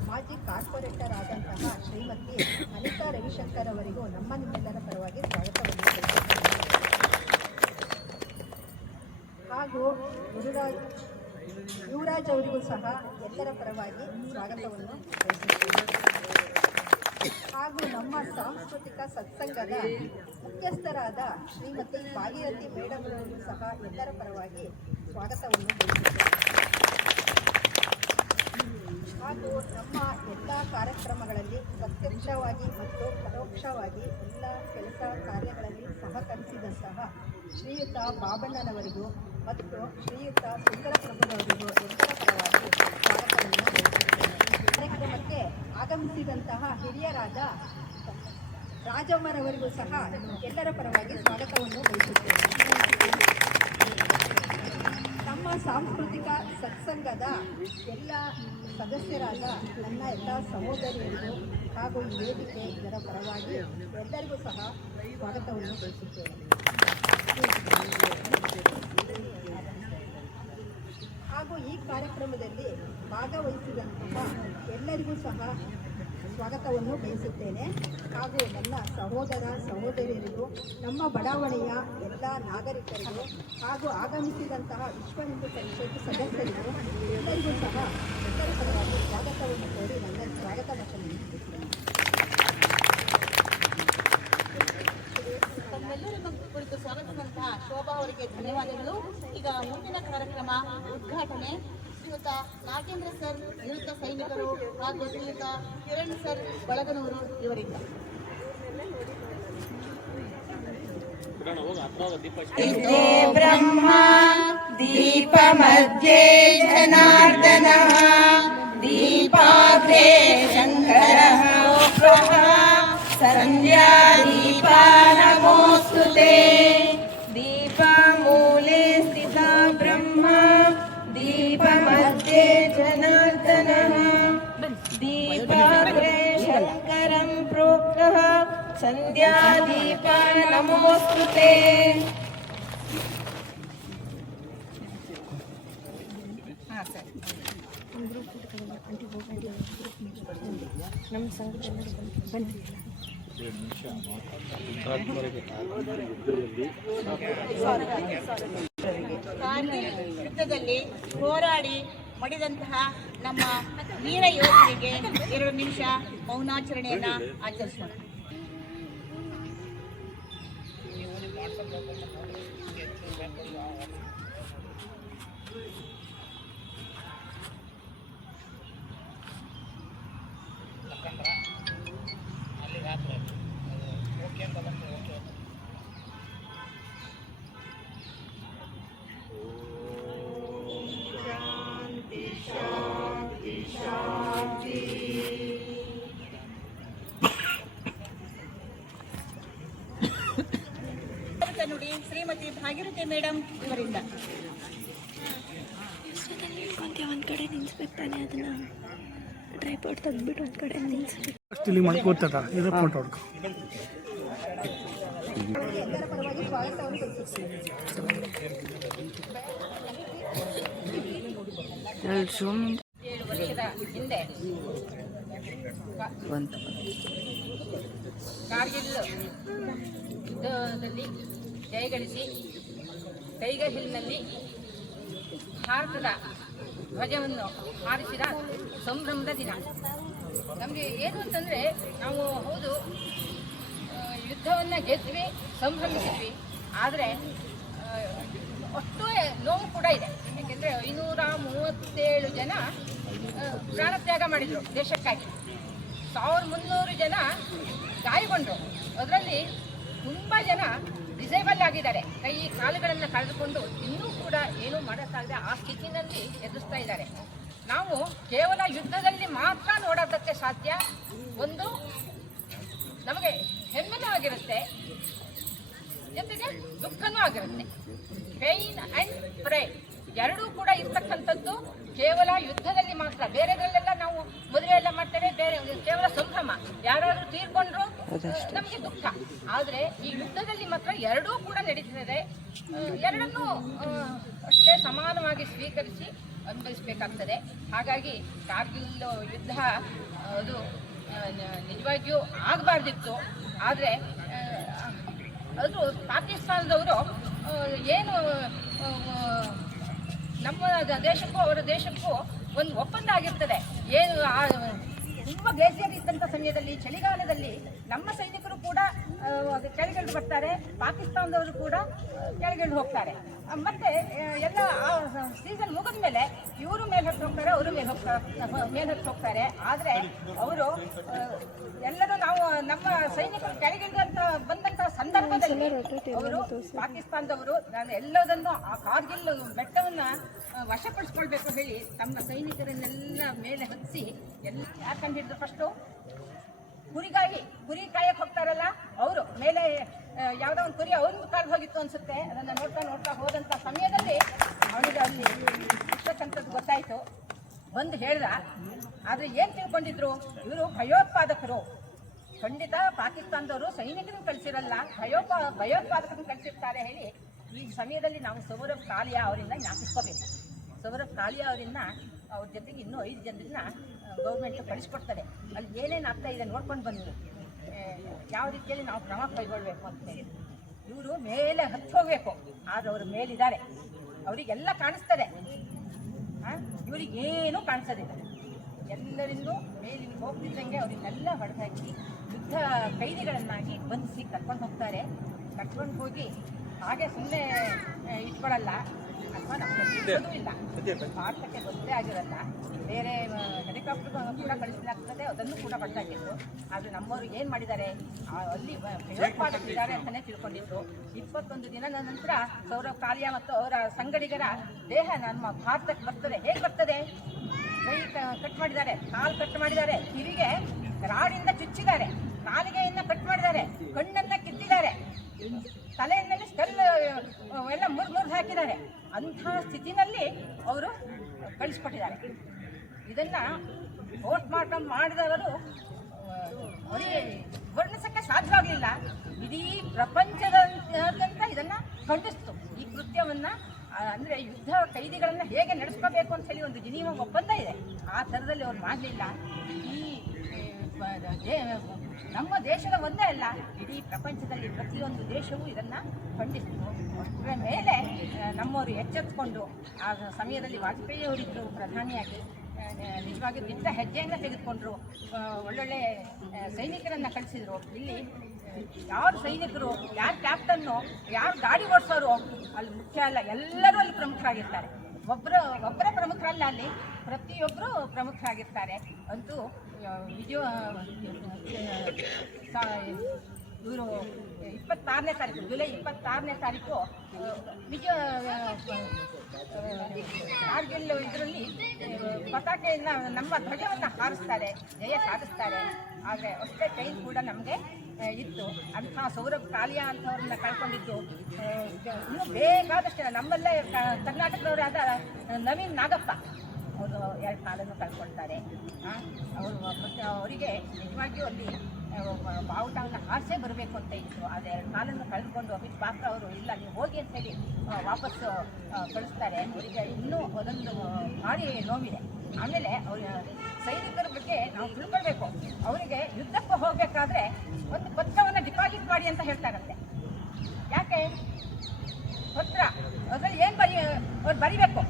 ಮಾಜಿ ಕಾರ್ಪೊರೇಟರ್ ಆದಂತಹ ಶ್ರೀಮತಿ ಅನಿತಾ ರವಿಶಂಕರ್ ಅವರಿಗೂ ನಮ್ಮ ನಿಮ್ಮೆಲ್ಲರ ಪರವಾಗಿ ಸ್ವಾಗತವನ್ನು ಬಯಸುತ್ತೇವೆ. ಹಾಗೂ ಯುವರಾಜ್ ಅವರಿಗೂ ಸಹ ಎಲ್ಲರ ಪರವಾಗಿ ಸ್ವಾಗತವನ್ನು ಬಯಸುತ್ತೇವೆ. ಹಾಗೂ ನಮ್ಮ ಸಾಂಸ್ಕೃತಿಕ ಸತ್ಸಂಗದ ಮುಖ್ಯಸ್ಥರಾದ ಶ್ರೀಮತಿ ಭಾಗೀರಥಿ ಮೇಡಮ್ ಅವರಿಗೂ ಸಹ ಎಲ್ಲರ ಪರವಾಗಿ ಸ್ವಾಗತವನ್ನು ಬಯಸುತ್ತೇವೆ. ಹಾಗೂ ನಮ್ಮ ಎಲ್ಲ ಕಾರ್ಯಕ್ರಮಗಳಲ್ಲಿ ಪ್ರತ್ಯಕ್ಷವಾಗಿ ಮತ್ತು ಪರೋಕ್ಷವಾಗಿ ಎಲ್ಲ ಕೆಲಸ ಕಾರ್ಯಗಳಲ್ಲಿ ಸಹಕರಿಸಿದಂತಹ ಶ್ರೀಯುತ ಬಾಬಣ್ಣನವರಿಗೂ ಮತ್ತು ಶ್ರೀಯುತ ಸುಂದರಪ್ರಭುರವರಿಗೂ ಎಲ್ಲರ ಪರವಾಗಿ ಸ್ವಾಗತವನ್ನು ಬಯಸುತ್ತೇನೆ. ಕಾರ್ಯಕ್ರಮಕ್ಕೆ ಆಗಮಿಸಿದಂತಹ ಹಿರಿಯರಾದ ರಾಜಮ್ಮರವರಿಗೂ ಸಹ ಎಲ್ಲರ ಪರವಾಗಿ ಸ್ವಾಗತವನ್ನು ಬಯಸುತ್ತೇನೆ. ನಮ್ಮ ಸಾಂಸ್ಕೃತಿಕ ಸತ್ಸಂಗದ ಎಲ್ಲ ಸದಸ್ಯರಾದ ನನ್ನ ಎಲ್ಲ ಸಹೋದರಿಯರಿಗೂ ಹಾಗೂ ಈ ವೇದಿಕೆ ಇದರ ಪರವಾಗಿ ಎಲ್ಲರಿಗೂ ಸಹ ಸ್ವಾಗತವನ್ನು ಬಯಸುತ್ತೇನೆ. ಹಾಗೂ ಈ ಕಾರ್ಯಕ್ರಮದಲ್ಲಿ ಭಾಗವಹಿಸಿದಂತಹ ಎಲ್ಲರಿಗೂ ಸಹ ಸ್ವಾಗತವನ್ನು ಬಯಸುತ್ತೇನೆ. ಹಾಗೂ ನನ್ನ ಸಹೋದರ ಸಹೋದರಿಯರಿಗೂ ನಮ್ಮ ಬಡಾವಣೆಯ ಎಲ್ಲ ನಾಗರಿಕರಿಗೂ ಹಾಗೂ ಆಗಮಿಸಿದಂತಹ ವಿಶ್ವ ಹಿಂದೂ ಪರಿಷತ್ ಸದಸ್ಯರಿಗೂ ಎಲ್ಲರಿಗೂ ಸಹ ಎಲ್ಲರ ಪರವಾಗಿ ಸ್ವಾಗತವನ್ನು ಕೋರಿ ನನ್ನ ಸ್ವಾಗತ ಭಾಷಣವನ್ನು ನೀಡುತ್ತೇನೆ. ತಮ್ಮೆಲ್ಲರನ್ನು ಕುರಿತು ಸ್ವಾಗತಿಸಿದಂತಹ ಶೋಭಾ ಅವರಿಗೆ ಧನ್ಯವಾದಗಳು. ಈಗ ಮುಂದಿನ ಕಾರ್ಯಕ್ರಮ ಉದ್ಘಾಟನೆ ಶ್ರೀಯುತ ನಾಗೇಂದ್ರ ಸರ್ ನಿವೃತ್ತ ಸೈನಿಕರು ಹಾಗೂ ಶ್ರೀಯುತ ಕಿರಣ್ ಸರ್ ಬಳಗನೂರು ಇವರಿಂದ. ಬ್ರಹ್ಮ ದೀಪ ಮಧ್ಯೆ ಜನಾರ್ದನಃ ದೀಪಾಗ್ರೆ ಶಂಕರಃ ಸಂಧ್ಯಾ ದೀಪ ನಮೋಸ್ತುತೆ ದೀಪಮೂಲೆ ಸ್ಥಿತ ಬ್ರಹ್ಮ ದೀಪ ಮಧ್ಯೆ ಜನಾರ್ದನಃ ದೀಪಾಗ್ರೆ ಶಂಕರಂ ಪ್ರೋಕ್ತಃ ಸಂಧ್ಯಾ ದೀಪ ನಮೋಸ್ತುತೆ. ನಮ್ಮ ಕಾರ್ಗಿಲ್ ಯುದ್ಧದಲ್ಲಿ ಹೋರಾಡಿ ಮಡಿದಂತಹ ನಮ್ಮ ವೀರ ಯೋಧರಿಗೆ 2 ನಿಮಿಷ ಮೌನಾಚರಣೆಯನ್ನ ಆಚರಿಸೋಣ. ಹಾಗಿರುತ್ತೆ ಮೇಡಮ್ ಇವರಿಂದ. ಒಂದು ಕಡೆ ನಿಲ್ಲಿಸ್ಬೇಕಾನೆ, ಅದನ್ನ ಟ್ರೈಪಾಡ್ ತೆಗ್ದ್ಬಿಟ್ಟು ಒಂದು ಕಡೆ ನಿಲ್ಲಿಸ್ಬೇಕು. ಇಲ್ಲಿ ಮಾಡ್ಕೊತದ ಇರಪ್ಪ ಹೊಡ್ಕೊ ಎಲ್ಲರ ಪರವಾಗಿ ಸ್ವಾಗತವನ್ನು ಬಯಸುತ್ತೇನೆ. 7 ವರ್ಷದ ಹಿಂದೆ ಕಾರ್ಗಿಲ್ ಯುದ್ಧದಲ್ಲಿ ಜಯಗಳಿಸಿ ಟೈಗರ್ ಹಿಲ್ನಲ್ಲಿ ಭಾರತದ ಧ್ವಜವನ್ನು ಹಾರಿಸಿದ ಸಂಭ್ರಮದ ದಿನ. ನಮಗೆ ಏನು ಅಂತಂದರೆ, ನಾವು ಹೌದು ಯುದ್ಧವನ್ನು ಗೆದ್ವಿ, ಸಂಭ್ರಮಿಸಿದ್ವಿ, ಆದರೆ ಅಷ್ಟು ನೋವು ಕೂಡ ಇದೆ. ಏಕೆಂದರೆ 537 ಜನ ಪ್ರಾಣತ್ಯಾಗ ಮಾಡಿದರು ದೇಶಕ್ಕಾಗಿ, 1300 ಜನ ಗಾಯಗೊಂಡರು. ಅದರಲ್ಲಿ ತುಂಬ ಜನ ಡಿಸೇಬಲ್ ಆಗಿದ್ದಾರೆ, ಕೈ ಕಾಲುಗಳನ್ನು ಕಳೆದುಕೊಂಡು ಇನ್ನೂ ಕೂಡ ಏನೂ ಮಾಡೋಕ್ಕಾಗದೆ ಆ ಸ್ಥಿತಿನಲ್ಲಿ ಎದುರಿಸ್ತಾ ಇದ್ದಾರೆ. ನಾವು ಕೇವಲ ಯುದ್ಧದಲ್ಲಿ ಮಾತ್ರ ನೋಡೋದಕ್ಕೆ ಸಾಧ್ಯ. ಒಂದು ನಮಗೆ ಹೆಮ್ಮೆನೂ ಆಗಿರುತ್ತೆ, ಜೊತೆಗೆ ದುಃಖನೂ ಆಗಿರುತ್ತೆ. ಪೇಯ್ನ್ ಆ್ಯಂಡ್ ಪ್ರೈಡ್ ಎರಡೂ ಕೂಡ ಇರ್ತಕ್ಕಂಥದ್ದು ಕೇವಲ ಯುದ್ಧದಲ್ಲಿ ಮಾತ್ರ. ಬೇರೆದಲ್ಲೆಲ್ಲ ನಾವು ಮದುವೆ ಎಲ್ಲ ಮಾಡ್ತೇವೆ, ಬೇರೆ ಕೇವಲ ಸಂಭ್ರಮ, ಯಾರಾದರೂ ತೀರ್ಕೊಂಡ್ರು ನಮಗೆ ದುಃಖ. ಆದರೆ ಈ ಯುದ್ಧದಲ್ಲಿ ಮಾತ್ರ ಎರಡೂ ಕೂಡ ನಡೀತಿದೆ. ಎರಡನ್ನೂ ಅಷ್ಟೇ ಸಮಾನವಾಗಿ ಸ್ವೀಕರಿಸಿ ಅನುಭವಿಸಬೇಕಾಗ್ತದೆ. ಹಾಗಾಗಿ ಕಾರ್ಗಿಲ್ ಯುದ್ಧ ಅದು ನಿಜವಾಗಿಯೂ ಆಗಬಾರ್ದಿತ್ತು. ಆದರೆ ಅದು ಪಾಕಿಸ್ತಾನದವರು ಏನು ನಮ್ಮ ದೇಶಕ್ಕೂ ಅವರ ದೇಶಕ್ಕೂ ಒಂದು ಒಪ್ಪಂದ ಆಗಿರ್ತದೆ. ಏನು ತುಂಬ ಗ್ಲೇಸಿಯರ್ ಇದ್ದಂಥ ಸಮಯದಲ್ಲಿ, ಚಳಿಗಾಲದಲ್ಲಿ ನಮ್ಮ ಸೈನಿಕರು ಕೂಡ ಕೆಳಗಿಳಿದು ಬರ್ತಾರೆ, ಪಾಕಿಸ್ತಾನದವರು ಕೂಡ ಕೆಳಗಿಳಿದು ಹೋಗ್ತಾರೆ. ಮತ್ತೆ ಎಲ್ಲ ಸೀಸನ್ ಮುಗಿದ ಮೇಲೆ ಇವರು ಮೇಲೆ ಹತ್ತಿ ಹೋಗ್ತಾರೆ, ಅವರು ಮೇಲೆ ಹತ್ತಿ ಹೋಗ್ತಾರೆ. ಆದರೆ ಅವರು ಎಲ್ಲರೂ ನಾವು ನಮ್ಮ ಸೈನಿಕರು ಕೆಳಗಿಳಿದಂತ ಬಂದಂಥ ಸಂದರ್ಭದಲ್ಲಿ ಅವರು ಪಾಕಿಸ್ತಾನದವರು ಎಲ್ಲದನ್ನು ಆ ಕಾರ್ಗಿಲ್ ಬೆಟ್ಟವನ್ನು ವಶಪಡಿಸ್ಕೊಳ್ಬೇಕು ಹೇಳಿ ತಮ್ಮ ಸೈನಿಕರನ್ನೆಲ್ಲ ಮೇಲೆ ಹತ್ತಿಸಿ ಎಲ್ಲ ಯಾಕಂತ ಹೇಳಿದ್ರು, ಫಸ್ಟು ಕುರಿ ಕಾಯಕ್ಕೆ ಹೋಗ್ತಾರಲ್ಲ ಅವರು ಮೇಲೆ ಯಾವುದೋ ಒಂದು ಕುರಿ ಅವ್ರ ಕಾಲು ಹೋಗಿತ್ತು ಅನ್ಸುತ್ತೆ. ಅದನ್ನು ನೋಡ್ತಾ ಹೋದಂಥ ಸಮಯದಲ್ಲಿ ಅವನಿಗೆ ಅಲ್ಲಿ ಇರ್ತಕ್ಕಂಥದ್ದು ಗೊತ್ತಾಯಿತು. ಬಂದು ಹೇಳ್ದ. ಆದರೆ ಏನು ತಿಳ್ಕೊಂಡಿದ್ರು, ಇವರು ಭಯೋತ್ಪಾದಕರು. ಖಂಡಿತ ಪಾಕಿಸ್ತಾನದವರು ಸೈನಿಕರನ್ನು ಕಳಿಸಿರಲ್ಲ, ಭಯೋತ್ಪಾದಕರನ್ನು ಕಳಿಸಿರ್ತಾರೆ ಹೇಳಿ ಈ ಸಮಯದಲ್ಲಿ ನಾವು ಸೌರಭ್ ಕಾಲಿಯಾ ಅವರಿಂದ ಜ್ಞಾಪಿಸ್ಕೋಬೇಕು. ಸೌರಭ್ ಕಾಲಿಯಾ ಅವರಿಂದ ಅವ್ರ ಜೊತೆಗೆ ಇನ್ನೂ 5 ಜನರನ್ನ ಗೌರ್ಮೆಂಟ್ ಕಳಿಸ್ಕೊಡ್ತಾರೆ. ಅಲ್ಲಿ ಏನೇನು ಆಗ್ತಾ ಇದೆ ನೋಡ್ಕೊಂಡು ಬಂದರು, ಯಾವ ರೀತಿಯಲ್ಲಿ ನಾವು ಕ್ರಮ ಕೈಗೊಳ್ಳಬೇಕು ಅಂತೇಳಿ. ಇವರು ಮೇಲೆ ಹತ್ತಿ ಹೋಗಬೇಕು, ಆದರೆ ಅವರು ಮೇಲಿದ್ದಾರೆ, ಅವರಿಗೆಲ್ಲ ಕಾಣಿಸ್ತದೆ, ಇವರಿಗೇನೂ ಕಾಣಿಸೋದಿಲ್ಲ. ಎಲ್ಲರಿಂದೂ ಮೇಲಿಗೆ ಹೋಗ್ತಿದ್ದಂಗೆ ಅವರಿಗೆಲ್ಲ ಹೊಡೆದಾಕಿ ಯುದ್ಧ ಕೈದಿಗಳನ್ನಾಗಿ ಬಂಧಿಸಿ ಕರ್ಕೊಂಡು ಹೋಗ್ತಾರೆ. ಕರ್ಕೊಂಡು ಹೋಗಿ ಹಾಗೆ ಸುಮ್ಮನೆ ಇಟ್ಕೊಳ್ಳಲ್ಲ, ಅಥವಾ ನಮಗೆ ತಿಳಿಸೋದೂ ಇಲ್ಲ, ಭಾರತಕ್ಕೆ ಗೊತ್ತೇ ಆಗಿರಲ್ಲ. ಬೇರೆ ಹೆಲಿಕಾಪ್ಟರ್ ಕೂಡ ಕಳಿಸಲಾಗ್ತದೆ, ಅದನ್ನು ಕೂಡ ಬಳಸಾಗಿತ್ತು. ಆದರೆ ನಮ್ಮವ್ರಿಗೆ ಏನು ಮಾಡಿದ್ದಾರೆ, ಅಲ್ಲಿ ಭಯೋತ್ಪಾದಕರಿದ್ದಾರೆ ಅಂತಲೇ ತಿಳ್ಕೊಂಡಿತ್ತು. 21 ದಿನದ ನಂತರ ಸೌರಭ್ ಕಾಲಿಯಾ ಮತ್ತು ಅವರ ಸಂಗಡಿಗರ ದೇಹ ನಮ್ಮ ಭಾರತಕ್ಕೆ ಬರ್ತದೆ. ಹೇಗೆ ಬರ್ತದೆ? ಕೈ ಕಟ್ ಮಾಡಿದ್ದಾರೆ, ಕಾಲು ಕಟ್ ಮಾಡಿದ್ದಾರೆ, ಕಿವಿಗೆ ರಾಡಿಂದ ಚುಚ್ಚಿದ್ದಾರೆ, ನಾಲಿಗೆಯನ್ನು ಕಟ್ ಮಾಡಿದ್ದಾರೆ, ಕಣ್ಣನ್ನು ಕಿತ್ತಿದ್ದಾರೆ, ತಲೆಯಲ್ಲಿ ಸ್ಕಲ್ ಎಲ್ಲ ಮುರಿದು ಹಾಕಿದ್ದಾರೆ. ಅಂಥ ಸ್ಥಿತಿನಲ್ಲಿ ಅವರು ಕಳಿಸ್ಕೊಟ್ಟಿದ್ದಾರೆ. ಇದನ್ನು ಪೋಸ್ಟ್ ಮಾರ್ಟಮ್ ಮಾಡಿದವರು ಅವರಿಗೆ ವರ್ಣಿಸೋಕ್ಕೆ ಸಾಧ್ಯವಾಗಲಿಲ್ಲ. ಇಡೀ ಪ್ರಪಂಚದಾದ್ಯಂತ ಇದನ್ನು ಖಂಡಿಸ್ತು, ಈ ಕೃತ್ಯವನ್ನು. ಅಂದರೆ ಯುದ್ಧ ಕೈದಿಗಳನ್ನು ಹೇಗೆ ನಡೆಸ್ಕೋಬೇಕು ಅಂತ ಹೇಳಿ ಒಂದು ಜಿನೀವಾ ಒಪ್ಪಂದ ಇದೆ, ಆ ಥರದಲ್ಲಿ ಅವ್ರು ಮಾಡಲಿಲ್ಲ. ಈ ನಮ್ಮ ದೇಶದ ಒಂದೇ ಅಲ್ಲ, ಇಡೀ ಪ್ರಪಂಚದಲ್ಲಿ ಪ್ರತಿಯೊಂದು ದೇಶವೂ ಇದನ್ನು ಖಂಡಿಸಿತು. ಅಷ್ಟರ ಮೇಲೆ ನಮ್ಮವರು ಎಚ್ಚೆತ್ತುಕೊಂಡು ಆ ಸಮಯದಲ್ಲಿ ವಾಜಪೇಯಿ ಅವರಿದ್ದರು ಪ್ರಧಾನಿಯಾಗಿ, ನಿಜವಾಗಿ ದಿಟ್ಟ ಹೆಜ್ಜೆಯನ್ನು ತೆಗೆದುಕೊಂಡ್ರು. ಒಳ್ಳೊಳ್ಳೆ ಸೈನಿಕರನ್ನು ಕಳಿಸಿದ್ರು. ಇಲ್ಲಿ ಯಾರು ಸೈನಿಕರು, ಯಾರು ಕ್ಯಾಪ್ಟನ್ನು, ಯಾರು ಗಾಡಿ ಓಡಿಸೋರು ಅಲ್ಲಿ ಮುಖ್ಯ ಅಲ್ಲ, ಎಲ್ಲರೂ ಅಲ್ಲಿ ಪ್ರಮುಖರಾಗಿರ್ತಾರೆ. ಒಬ್ಬರೇ ಪ್ರಮುಖರಲ್ಲ, ಅಲ್ಲಿ ಪ್ರತಿಯೊಬ್ಬರು ಪ್ರಮುಖರಾಗಿರ್ತಾರೆ. ಅಂತೂ ಇವರು 26ನೇ ತಾರೀಕು, ಜುಲೈ 26ನೇ ತಾರೀಕು ಕಾರ್ಗಿಲ್ ಇದರಲ್ಲಿ ಪತಾಕೆಯನ್ನು, ನಮ್ಮ ಧ್ವಜವನ್ನು ಹಾರಿಸ್ತಾರೆ, ಜಯ ಸಾಧಿಸ್ತಾರೆ. ಆದರೆ ಅಷ್ಟೇ ಟೈಮ್ ಕೂಡ ನಮಗೆ ಇತ್ತು. ಅಂಥ ಸೌರಭ್ ಕಾಲಿಯಾ ಅಂಥವ್ರನ್ನ ಕಳ್ಕೊಂಡಿದ್ದು ಇನ್ನೂ ಬೇಕಾದಷ್ಟು. ನಮ್ಮಲ್ಲೇ ಕರ್ನಾಟಕದವರಾದ ನವೀನ್ ನಾಗಪ್ಪ ಅವರು 2 ಕಾಲನ್ನು ಕಳ್ಕೊಳ್ತಾರೆ. ಅವರು ಮತ್ತು ಅವರಿಗೆ ನಿಜವಾಗಿಯೂ ಅಲ್ಲಿ ಬಾವುಟವನ್ನು ಹಾಸೇ ಬರಬೇಕು ಅಂತ ಇತ್ತು. ಅದು 2 ಕಾಲನ್ನು ಕಳೆದುಕೊಂಡು ಅಮಿತ್ ಪಾತ್ರ ಅವರು ಇಲ್ಲ ನೀವು ಹೋಗಿ ಅಂತ ಹೇಳಿ ವಾಪಸ್ ಕಳಿಸ್ತಾರೆ. ಅವರಿಗೆ ಇನ್ನೂ ಅದೊಂದು ಭಾರಿ ನೋವಿದೆ. ಆಮೇಲೆ ಅವ್ರ ಸೈನಿಕರ ಬಗ್ಗೆ ನಾವು ತಿಳ್ಕೊಳ್ಬೇಕು. ಅವರಿಗೆ ಯುದ್ಧಕ್ಕೆ ಹೋಗಬೇಕಾದ್ರೆ ಒಂದು ಪತ್ರವನ್ನು ಡಿಪಾಸಿಟ್ ಮಾಡಿ ಅಂತ ಹೇಳ್ತಾರಂತೆ. ಯಾಕೆ ಪತ್ರ ಅದರಲ್ಲಿ ಏನು ಅವ್ರು ಬರಿಬೇಕು.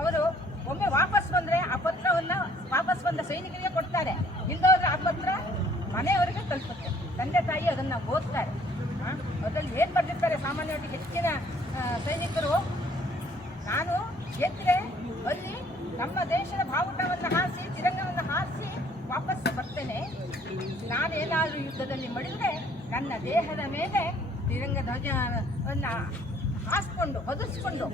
ಅವರು ಒಮ್ಮೆ ವಾಪಸ್ ಬಂದರೆ ಆ ಪತ್ರವನ್ನು ವಾಪಸ್ ಬಂದ ಸೈನಿಕರಿಗೆ ಕೊಡ್ತಾರೆ. ಇಲ್ಲದೋದ್ರೆ ಆ ಪತ್ರ ಮನೆಯವರಿಗೆ ತಲುಪುತ್ತೆ. ತಂದೆ ತಾಯಿ ಅದನ್ನು ಓದ್ತಾರೆ. ಅದರಲ್ಲಿ ಏನು ಬರೆದಿರ್ತಾರೆ ಸಾಮಾನ್ಯವಾಗಿ ಹೆಚ್ಚಿನ ಸೈನಿಕರು, ನಾನು ಗೆದ್ದರೆ ಅಲ್ಲಿ ನಮ್ಮ ದೇಶದ ಬಾವುಟವನ್ನು ಹಾರಿಸಿ ತಿರಂಗವನ್ನು ಹಾರಿಸಿ ವಾಪಸ್ ಬರ್ತೇನೆ. ನಾನೇನಾದರೂ ಯುದ್ಧದಲ್ಲಿ ಮಡಿದರೆ ನನ್ನ ದೇಹದ ಮೇಲೆ ತಿರಂಗ ಧ್ವಜವನ್ನು ಹಾಸ್ಕೊಂಡು ಹೊದಿಸ್ಕೊಂಡು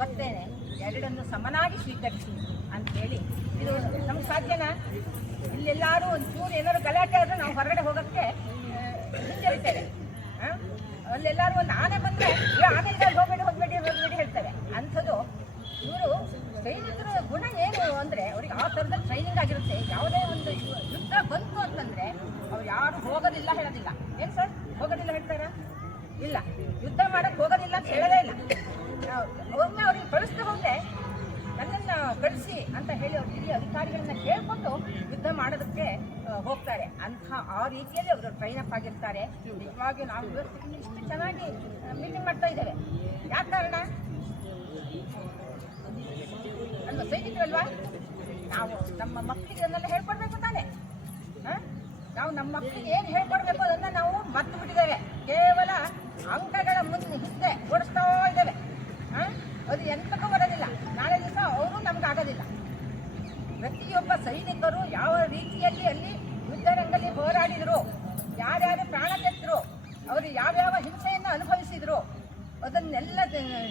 ಬರ್ತೇನೆ. ಎರಡನ್ನು ಸಮನಾಗಿ ಸ್ವೀಕರಿಸಿ ಅಂಥೇಳಿ. ಇದು ನಮ್ಗೆ ಸಾಧ್ಯನಾ? ಇಲ್ಲೆಲ್ಲರೂ ಒಂಚೂರು ಏನಾದ್ರು ಗಲಾಟೆ ಆದರೆ ನಾವು ಹೊರಗಡೆ ಹೋಗೋಕ್ಕೆ ಹಿಂಜರಿತೇವೆ. ಅಲ್ಲೆಲ್ಲರೂ ಒಂದು ಆನೆ ಬಂದರೆ ಆನೆ ಇದೆ ಹೋಗಬೇಡಿ ಹೇಳ್ತಾರೆ. ಅಂಥದ್ದು ಇವರು ಸೈನಿಕರ ಗುಣ ಏನು ಅಂದರೆ ಅವರಿಗೆ ಆ ಥರದಲ್ಲಿ ಟ್ರೈನಿಂಗ್ ಆಗಿರುತ್ತೆ. ಯಾವುದೇ ಒಂದು ಯುದ್ಧ ಬಂತು ಅಂತಂದರೆ ಅವ್ರು ಯಾರು ಹೋಗೋದಿಲ್ಲ ಹೇಳೋದಿಲ್ಲ. ಏನು ಸರ್ ಹೋಗೋದಿಲ್ಲ ಹೇಳ್ತಾರಾ? ಇಲ್ಲ, ಯುದ್ಧ ಮಾಡೋಕ್ಕೆ ಹೋಗೋದಿಲ್ಲ ಅಂತ ಹೇಳೋದೇ ಇಲ್ಲ. ಒಮ್ಮೆ ಅವ್ರಿಗೆ ಕಳಿಸ್ತಾ ಹೋದರೆ ನನ್ನನ್ನು ಕಳಿಸಿ ಅಂತ ಹೇಳಿ ಅವ್ರು ಹಿರಿಯ ಅಧಿಕಾರಿಗಳನ್ನ ಕೇಳಿಕೊಂಡು ಯುದ್ಧ ಮಾಡೋದಕ್ಕೆ ಹೋಗ್ತಾರೆ. ಆ ರೀತಿಯಲ್ಲಿ ಅವರು ಟ್ರೈನ್ ಅಪ್ ಆಗಿರ್ತಾರೆ. ನಿಜವಾಗಿಯೂ ನಾವು ಇವತ್ತಿಗೆ ಇಷ್ಟು ಚೆನ್ನಾಗಿ ಮೀಟಿಂಗ್ ಮಾಡ್ತಾ ಇದ್ದೇವೆ. ಯಾಕೆ ಕಾರಣ? ಅಲ್ವಾ ಸೈನಿಕರಲ್ವಾ? ನಾವು ನಮ್ಮ ಮಕ್ಕಳಿಗೆ ಅದನ್ನೆಲ್ಲ ಹೇಳ್ಕೊಡ್ಬೇಕು ತಾನೆ. ನಾವು ನಮ್ಮ ಮಕ್ಕಳಿಗೆ ಏನು ಹೇಳ್ಕೊಡ್ಬೇಕು ಅದನ್ನು ನಾವು ಮರ್ತು ಬಿಟ್ಟಿದ್ದೇವೆ. ಕೇವಲ ಅಂಕಗಳ ಹಿಂದೆ ಓಡಿಸ್ತಾ ಇದ್ದೇವೆ. ಅದು ಎಂತಕ್ಕೂ ಬರೋದಿಲ್ಲ. ನಾಳೆ ದಿವಸ ಅವರು ನಮ್ಗೆ ಆಗೋದಿಲ್ಲ. ಪ್ರತಿಯೊಬ್ಬ ಸೈನಿಕರು ಯಾವ ರೀತಿಯಲ್ಲಿ ಅಲ್ಲಿ ಯುದ್ಧರಂಗಲ್ಲಿ ಹೋರಾಡಿದರು, ಯಾರ್ಯಾರು ಪ್ರಾಣ ತೆತ್ತರು, ಅವರು ಯಾವ್ಯಾವ ಹಿಂಸೆಯನ್ನು ಅನುಭವಿಸಿದರು ಅದನ್ನೆಲ್ಲ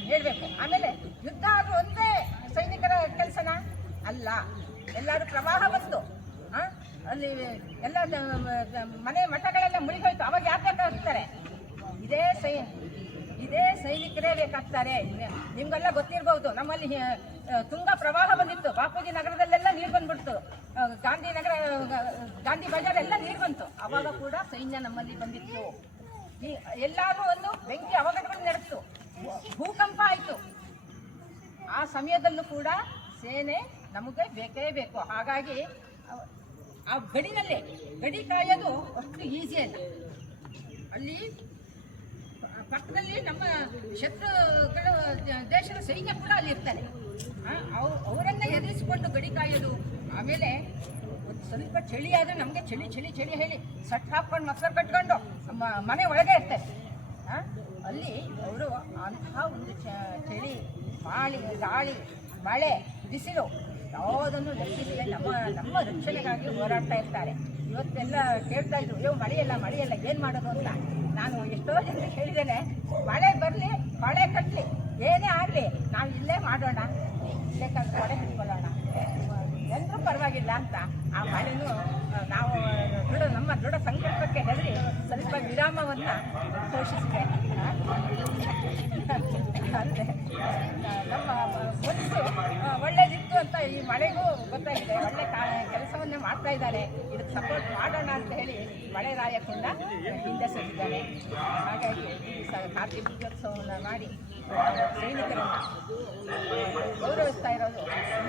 ಹೇಳಬೇಕು. ಆಮೇಲೆ ಯುದ್ಧ ಆದರೂ ಒಂದೇ ಸೈನಿಕರ ಕೆಲಸನ ಅಲ್ಲ. ಎಲ್ಲರೂ ಪ್ರವಾಹ ಬಂತು, ಅಲ್ಲಿ ಎಲ್ಲ ಮನೆ ಮಠಗಳೆಲ್ಲ ಮುಳುಗೋಯ್ತು. ಅವಾಗ ಯಾಕೆ ಬೇಕಾಗ್ತಾರೆ? ಇದೇ ಸೈನಿಕರೇ ಬೇಕಾಗ್ತಾರೆ. ನಿಮ್ಗೆಲ್ಲ ಗೊತ್ತಿರ್ಬೋದು, ನಮ್ಮಲ್ಲಿ ತುಂಗಾ ಪ್ರವಾಹ ಬಂದಿತ್ತು. ಬಾಪೂಜಿ ನಗರದಲ್ಲೆಲ್ಲ ನೀರು ಬಂದ್ಬಿಡ್ತು. ಗಾಂಧಿ ಬಜಾರ್ ಎಲ್ಲ ನೀರು ಬಂತು. ಅವಾಗ ಕೂಡ ಸೈನ್ಯ ನಮ್ಮಲ್ಲಿ ಬಂದಿತ್ತು. ಎಲ್ಲಾರು ಒಂದು ಬೆಂಕಿ ಅವಘಡಗಳು ನಡೆಯಿತು, ಭೂಕಂಪ ಆಯಿತು. ಆ ಸಮಯದಲ್ಲೂ ಕೂಡ ಸೇನೆ ನಮಗೆ ಬೇಕೇ ಬೇಕು. ಹಾಗಾಗಿ ಆ ಗಡಿ ಕಾಯೋದು ಅಷ್ಟು ಈಸಿ ಅಲ್ಲ. ಅಲ್ಲಿ ಪಕ್ಕದಲ್ಲಿ ನಮ್ಮ ಶತ್ರುಗಳ ದೇಶದ ಸೈನ್ಯ ಕೂಡ ಅಲ್ಲಿ ಇರ್ತಾರೆ. ಅವರನ್ನ ಎದುರಿಸಿಕೊಂಡು ಗಡಿ ಕಾಯೋದು. ಆಮೇಲೆ ಒಂದು ಸ್ವಲ್ಪ ಚಳಿ ಆದರೆ ನಮಗೆ ಚಳಿ ಹೇಳಿ ಸಟ್ ಹಾಕ್ಕೊಂಡು ಮಕ್ಕಳು ಕಟ್ಕೊಂಡು ಮನೆ ಒಳಗೆ ಇರ್ತಾರೆ. ಅಲ್ಲಿ ಅವರು ಅಂತಹ ಒಂದು ಚಳಿ, ಗಾಳಿ, ಮಳೆ, ಬಿಸಿಲು ಯಾವುದನ್ನು ಲೆಕ್ಕಿಸದೆ ನಮ್ಮ ರಕ್ಷಣೆಗಾಗಿ ಹೋರಾಡ್ತಾ ಇರ್ತಾರೆ. ಇವತ್ತೆಲ್ಲ ಕೇಳ್ತಾ ಇದ್ರು, ಮಳೆಯಲ್ಲ ಏನು ಮಾಡೋದು ಅಂತ. ನಾನು ಎಷ್ಟೋ ಜನ ಹೇಳಿದ್ದೇನೆ, ಮಳೆ ಬರಲಿ, ಮಳೆ ಕಟ್ಟಲಿ, ಏನೇ ಆಗಲಿ ನಾವು ಇಲ್ಲೇ ಮಾಡೋಣ, ಬೇಕಾದ್ರೆ ಮಳೆ ಹಿಡ್ಕೊಳ್ಳೋಣ, ಎಲ್ಲರೂ ಪರವಾಗಿಲ್ಲ ಅಂತ. ಆ ಮಳೆನೂ ನಾವು ನಮ್ಮ ದೃಢ ಸಂಕಲ್ಪಕ್ಕೆ ಹೆದರಿ ಸ್ವಲ್ಪ ವಿರಾಮವನ್ನು ಘೋಷಿಸಿದೆ. ಅಂದರೆ ನಮ್ಮ ಮನಸ್ಸು ಒಳ್ಳೇದಿತ್ತು ಅಂತ ಈ ಮಳೆಗೂ ಗೊತ್ತಾಗಿದೆ. ಒಳ್ಳೆ ಕೆಲಸವನ್ನೇ ಮಾಡ್ತಾ ಇದ್ದಾರೆ. ಇದಕ್ಕೆ ಸಪೋರ್ಟ್ ಮಾಡೋಣ ಅಂತ ಹೇಳಿ ಮಳೆರಾಯ ಕೂಡ ಹಿಂದೆ ಸರಿದ್ದಾರೆ. ಹಾಗಾಗಿ ಕಾರ್ತಿ ಪೂಜೋತ್ಸವವನ್ನು ಮಾಡಿ ಸೈನಿಕರನ್ನು ಗೌರವಿಸ್ತಾ ಇರೋದು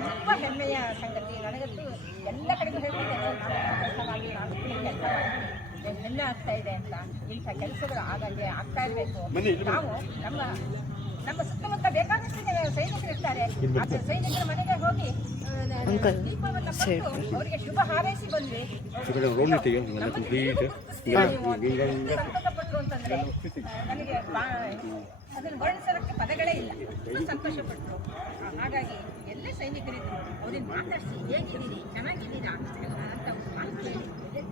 ತುಂಬ ಹೆಮ್ಮೆಯ ಸಂಗತಿ. ನನಗಂತೂ ಎಲ್ಲ ಕಡೆಗೂ ಹೇಳ್ತಿದ್ದೇನೆ, ನಾನು ಕೆಲಸ ಮಾಡಿ ಹೆಮ್ಮೆ ಆಗ್ತಾ ಇದೆ ಅಂತ. ಇಂಥ ಕೆಲಸಗಳು ಆಗಾಗ್ಗೆ ಆಗ್ತಾ ಇರಬೇಕು. ನಾವು ನಮ್ಮ ಸುತ್ತಮುತ್ತ ಬೇಕಾದಷ್ಟು ಸೈನಿಕರು ಇರ್ತಾರೆ. ಆ ಸೈನಿಕರ ಮನೆಗೆ ಹೋಗಿ ದೀಪವನ್ನು ಕೊಟ್ಟು ಅವರಿಗೆ ಶುಭ ಹಾರೈಸಿ ಬಂದ್ವಿ. ಸಂತೋಷಪಟ್ಟರು ಅಂತಂದ್ರೆ ನನಗೆ ಅದನ್ನು ವರ್ಣಿಸೋದಕ್ಕೆ ಪದಗಳೇ ಇಲ್ಲ. ತುಂಬ ಸಂತೋಷಪಟ್ಟರು. ಹಾಗಾಗಿ ಎಲ್ಲೇ ಸೈನಿಕರಿದ್ರು ಅವ್ರನ್ನ ಮಾತಾಡಿಸಿ, ಹೇಗಿದ್ದೀರಿ, ಚೆನ್ನಾಗಿದ್ದೀರಾ ಅಂತ ಮಾತು ಹೇಳಿ,